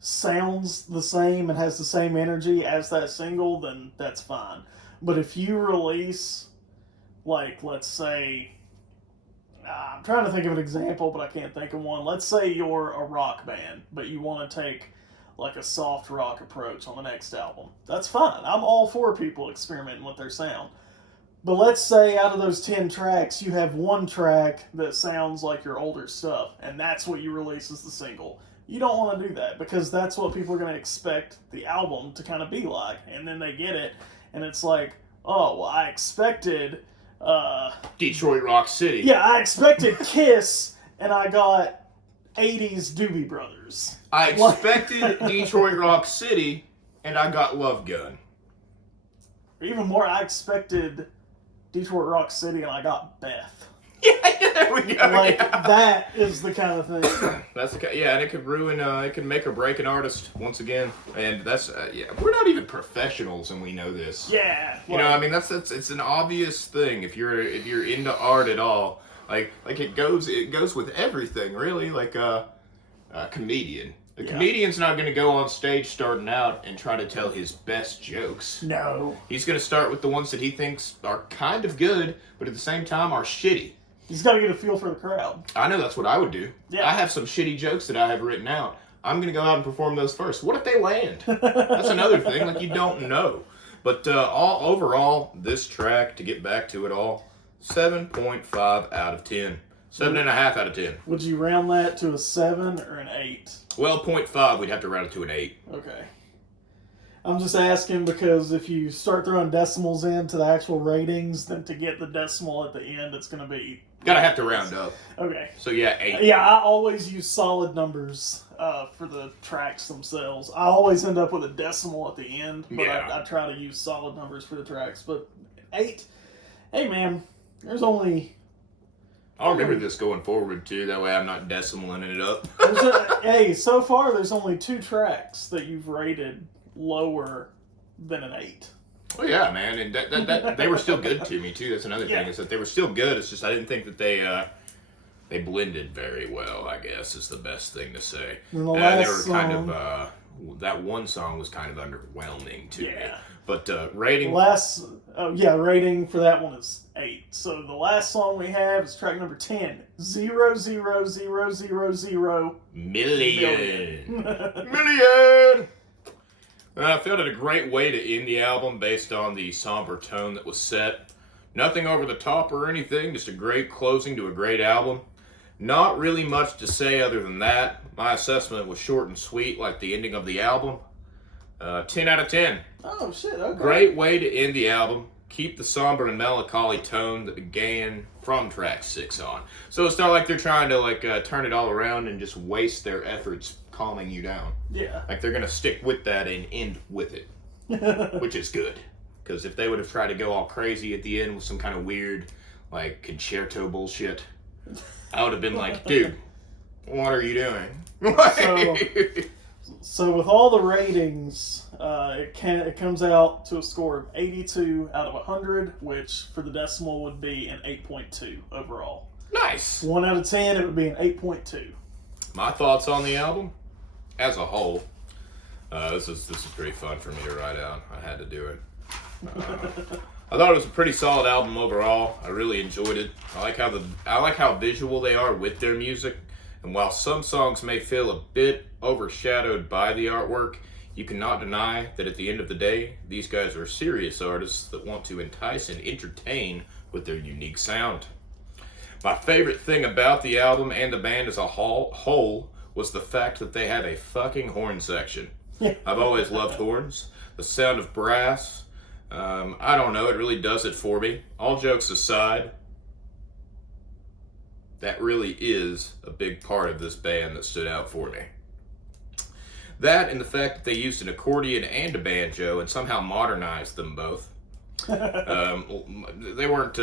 sounds the same and has the same energy as that single, then that's fine. But if you release, like, let's say, I'm trying to think of an example, but I can't think of one. Let's say you're a rock band, but you want to take, like, a soft rock approach on the next album. That's fine. I'm all for people experimenting with their sound. But let's say out of those 10 tracks, you have one track that sounds like your older stuff, and that's what you release as the single. You don't want to do that, because that's what people are going to expect the album to kind of be like. And then they get it, and it's like, oh, well, I expected... Detroit Rock City. Yeah, I expected Kiss, and I got 80s Doobie Brothers. I expected Detroit Rock City, and I got Love Gun. Even more, I expected Detroit Rock City, and I got Beth. Yeah, there we go. Like, that is the kind of thing. That's the kind, and it could ruin, it can make or break an artist once again. And that's, we're not even professionals, and we know this. Yeah. You know, I mean, that's it's an obvious thing if you're into art at all. Like it goes with everything, really. Like a comedian. The comedian's not going to go on stage starting out and try to tell his best jokes. No. He's going to start with the ones that he thinks are kind of good, but at the same time are shitty. He's got to get a feel for the crowd. I know that's what I would do. Yeah. I have some shitty jokes that I have written out. I'm going to go out and perform those first. What if they land? That's another thing. Like, you don't know. But overall, this track, to get back to it all, 7.5 out of 10. 7.5 out of 10. Would you round that to a 7 or an 8? Well, 0.5, we'd have to round it to an 8. Okay. I'm just asking because if you start throwing decimals into the actual ratings, then to get the decimal at the end, it's going to be... Gotta have to round up. Okay. So, yeah, 8. Yeah, I always use solid numbers for the tracks themselves. I always end up with a decimal at the end, but I try to use solid numbers for the tracks. But 8, hey, man, there's only... I'll remember this going forward, too. That way I'm not decimaling it up. Hey, so far there's only 2 tracks that you've rated lower than an 8. Oh, yeah, man. And that they were still good to me, too. That's another thing, is that they were still good. It's just I didn't think that they blended very well, I guess, is the best thing to say. And the they last were kind of... that one song was kind of underwhelming to me. But rating... rating for that one is 8. So the last song we have is track number 10. 00000 million. Million! I felt it a great way to end the album based on the somber tone that was set. Nothing over the top or anything, just a great closing to a great album. Not really much to say other than that. My assessment was short and sweet, like the ending of the album. 10 out of 10. Oh, shit, okay. Great way to end the album. Keep the somber and melancholy tone that began from track 6 on. So it's not like they're trying to turn it all around and just waste their efforts calming you down. Yeah. Like they're going to stick with that and end with it, which is good. Because if they would have tried to go all crazy at the end with some kind of weird, like, concerto bullshit, I would have been like, dude, what are you doing? So with all the ratings, it comes out to a score of 82 out of 100, which for the decimal would be an 8.2 overall. Nice. 1 out of 10, it would be an 8.2. My thoughts on the album, as a whole, this is pretty fun for me to write out. I had to do it. I thought it was a pretty solid album overall. I really enjoyed it. I like how visual they are with their music. And while some songs may feel a bit overshadowed by the artwork, You cannot deny that at the end of the day, these guys are serious artists that want to entice and entertain with their unique sound. My favorite thing about the album and the band as a whole was the fact that they have a fucking horn section. I've always loved horns. The sound of brass, I don't know, it really does it for me. All jokes aside, that really is a big part of this band that stood out for me. That and the fact that they used an accordion and a banjo and somehow modernized them both. They weren't,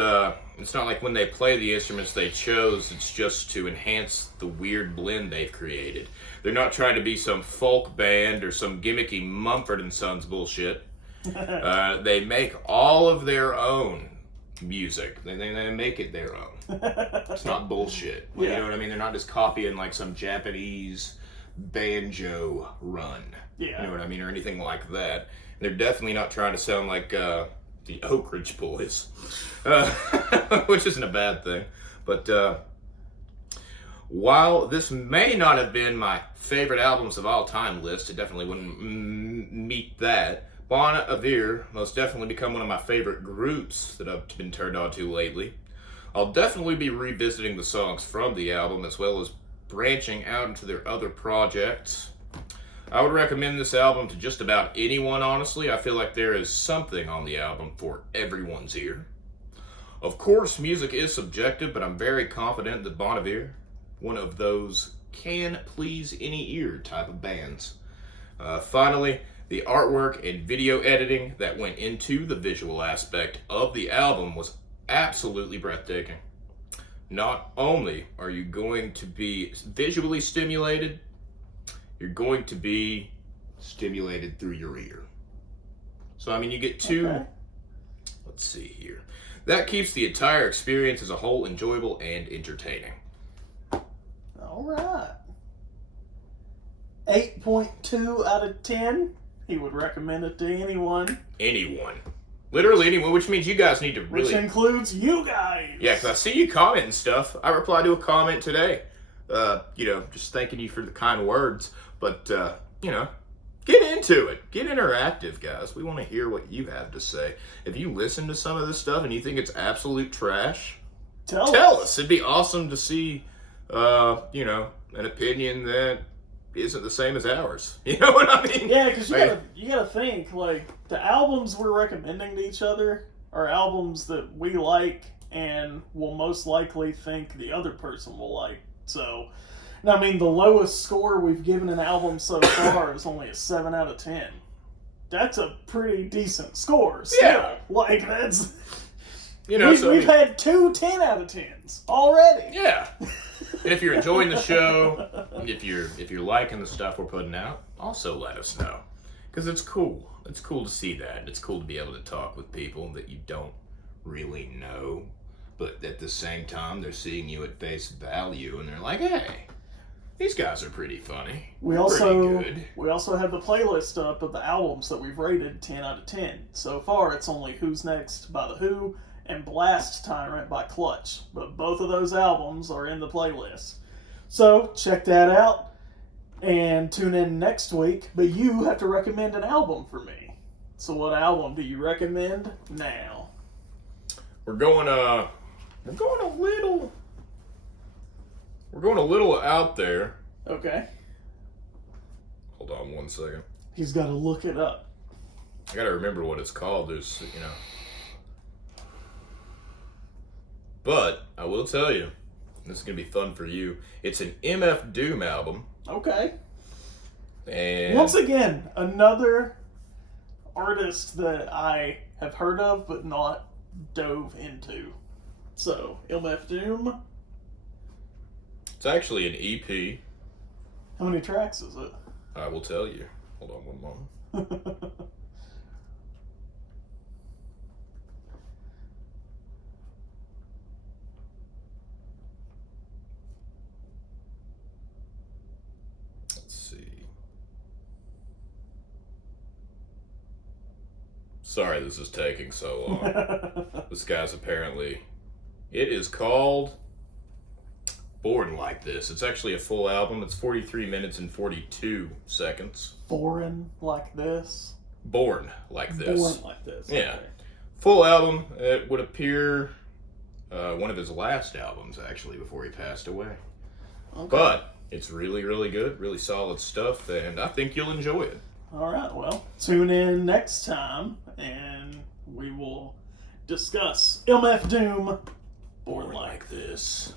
it's not like when they play the instruments they chose, it's just to enhance the weird blend they've created. They're not trying to be some folk band or some gimmicky Mumford & Sons bullshit. They make all of their own music. They make it their own. It's not bullshit. You know what I mean? They're not just copying like some Japanese banjo run. You know what I mean? Or anything like that. They're definitely not trying to sound like the Oak Ridge Boys, which isn't a bad thing. But while this may not have been my favorite albums of all time list, it definitely wouldn't meet that. Bon Iver most definitely become one of my favorite groups that I've been turned on to lately. I'll definitely be revisiting the songs from the album as well as branching out into their other projects. I would recommend this album to just about anyone, honestly. I feel like there is something on the album for everyone's ear. Of course, music is subjective, but I'm very confident that Bon Iver, one of those can please any ear type of bands. Finally, the artwork and video editing that went into the visual aspect of the album was absolutely breathtaking. Not only are you going to be visually stimulated, you're going to be stimulated through your ear. So, I mean, you get two, let's see here. That keeps the entire experience as a whole enjoyable and entertaining. All right. 8.2 out of 10. He would recommend it to anyone. Anyone. Literally anyone, which means you guys need to really... Which includes you guys. Yeah, because I see you commenting stuff. I replied to a comment today. Just thanking you for the kind words. But, get into it. Get interactive, guys. We want to hear what you have to say. If you listen to some of this stuff and you think it's absolute trash, tell us. It'd be awesome to see, an opinion that isn't the same as ours. You know what I mean? Yeah, because you gotta think, like, the albums we're recommending to each other are albums that we like and will most likely think the other person will like. So, I mean, the lowest score we've given an album so far is only a 7 out of 10. That's a pretty decent score. Still. Yeah. Like, that's... We've had 2 10 out of 10s already. Yeah. And if you're enjoying the show, if you're liking the stuff we're putting out, also let us know. Because it's cool. It's cool to see that. It's cool to be able to talk with people that you don't really know. But at the same time, they're seeing you at face value, and they're like, hey, these guys are pretty funny. We also have the playlist up of the albums that we've rated 10 out of 10. So far, it's only Who's Next by The Who and Blast Tyrant by Clutch. But both of those albums are in the playlist. So check that out and tune in next week. But you have to recommend an album for me. So what album do you recommend now? We're going a little out there. Okay. Hold on one second. He's got to look it up. I got to remember what it's called. There's, But I will tell you, this is going to be fun for you. It's an MF Doom album. Okay. And once again, another artist that I have heard of but not dove into. So, MF Doom. It's actually an EP. How many tracks is it? I will tell you. Hold on one moment. Let's see. Sorry this is taking so long. This guy's apparently... It is called Born Like This. It's actually a full album. It's 43 minutes and 42 seconds. Foreign Like This. Born Like This. Born Like This. Yeah. Okay. Full album. It would appear one of his last albums, actually, before he passed away. Okay. But it's really, really good. Really solid stuff, and I think you'll enjoy it. All right, well, tune in next time, and we will discuss MF Doom, Born Like This.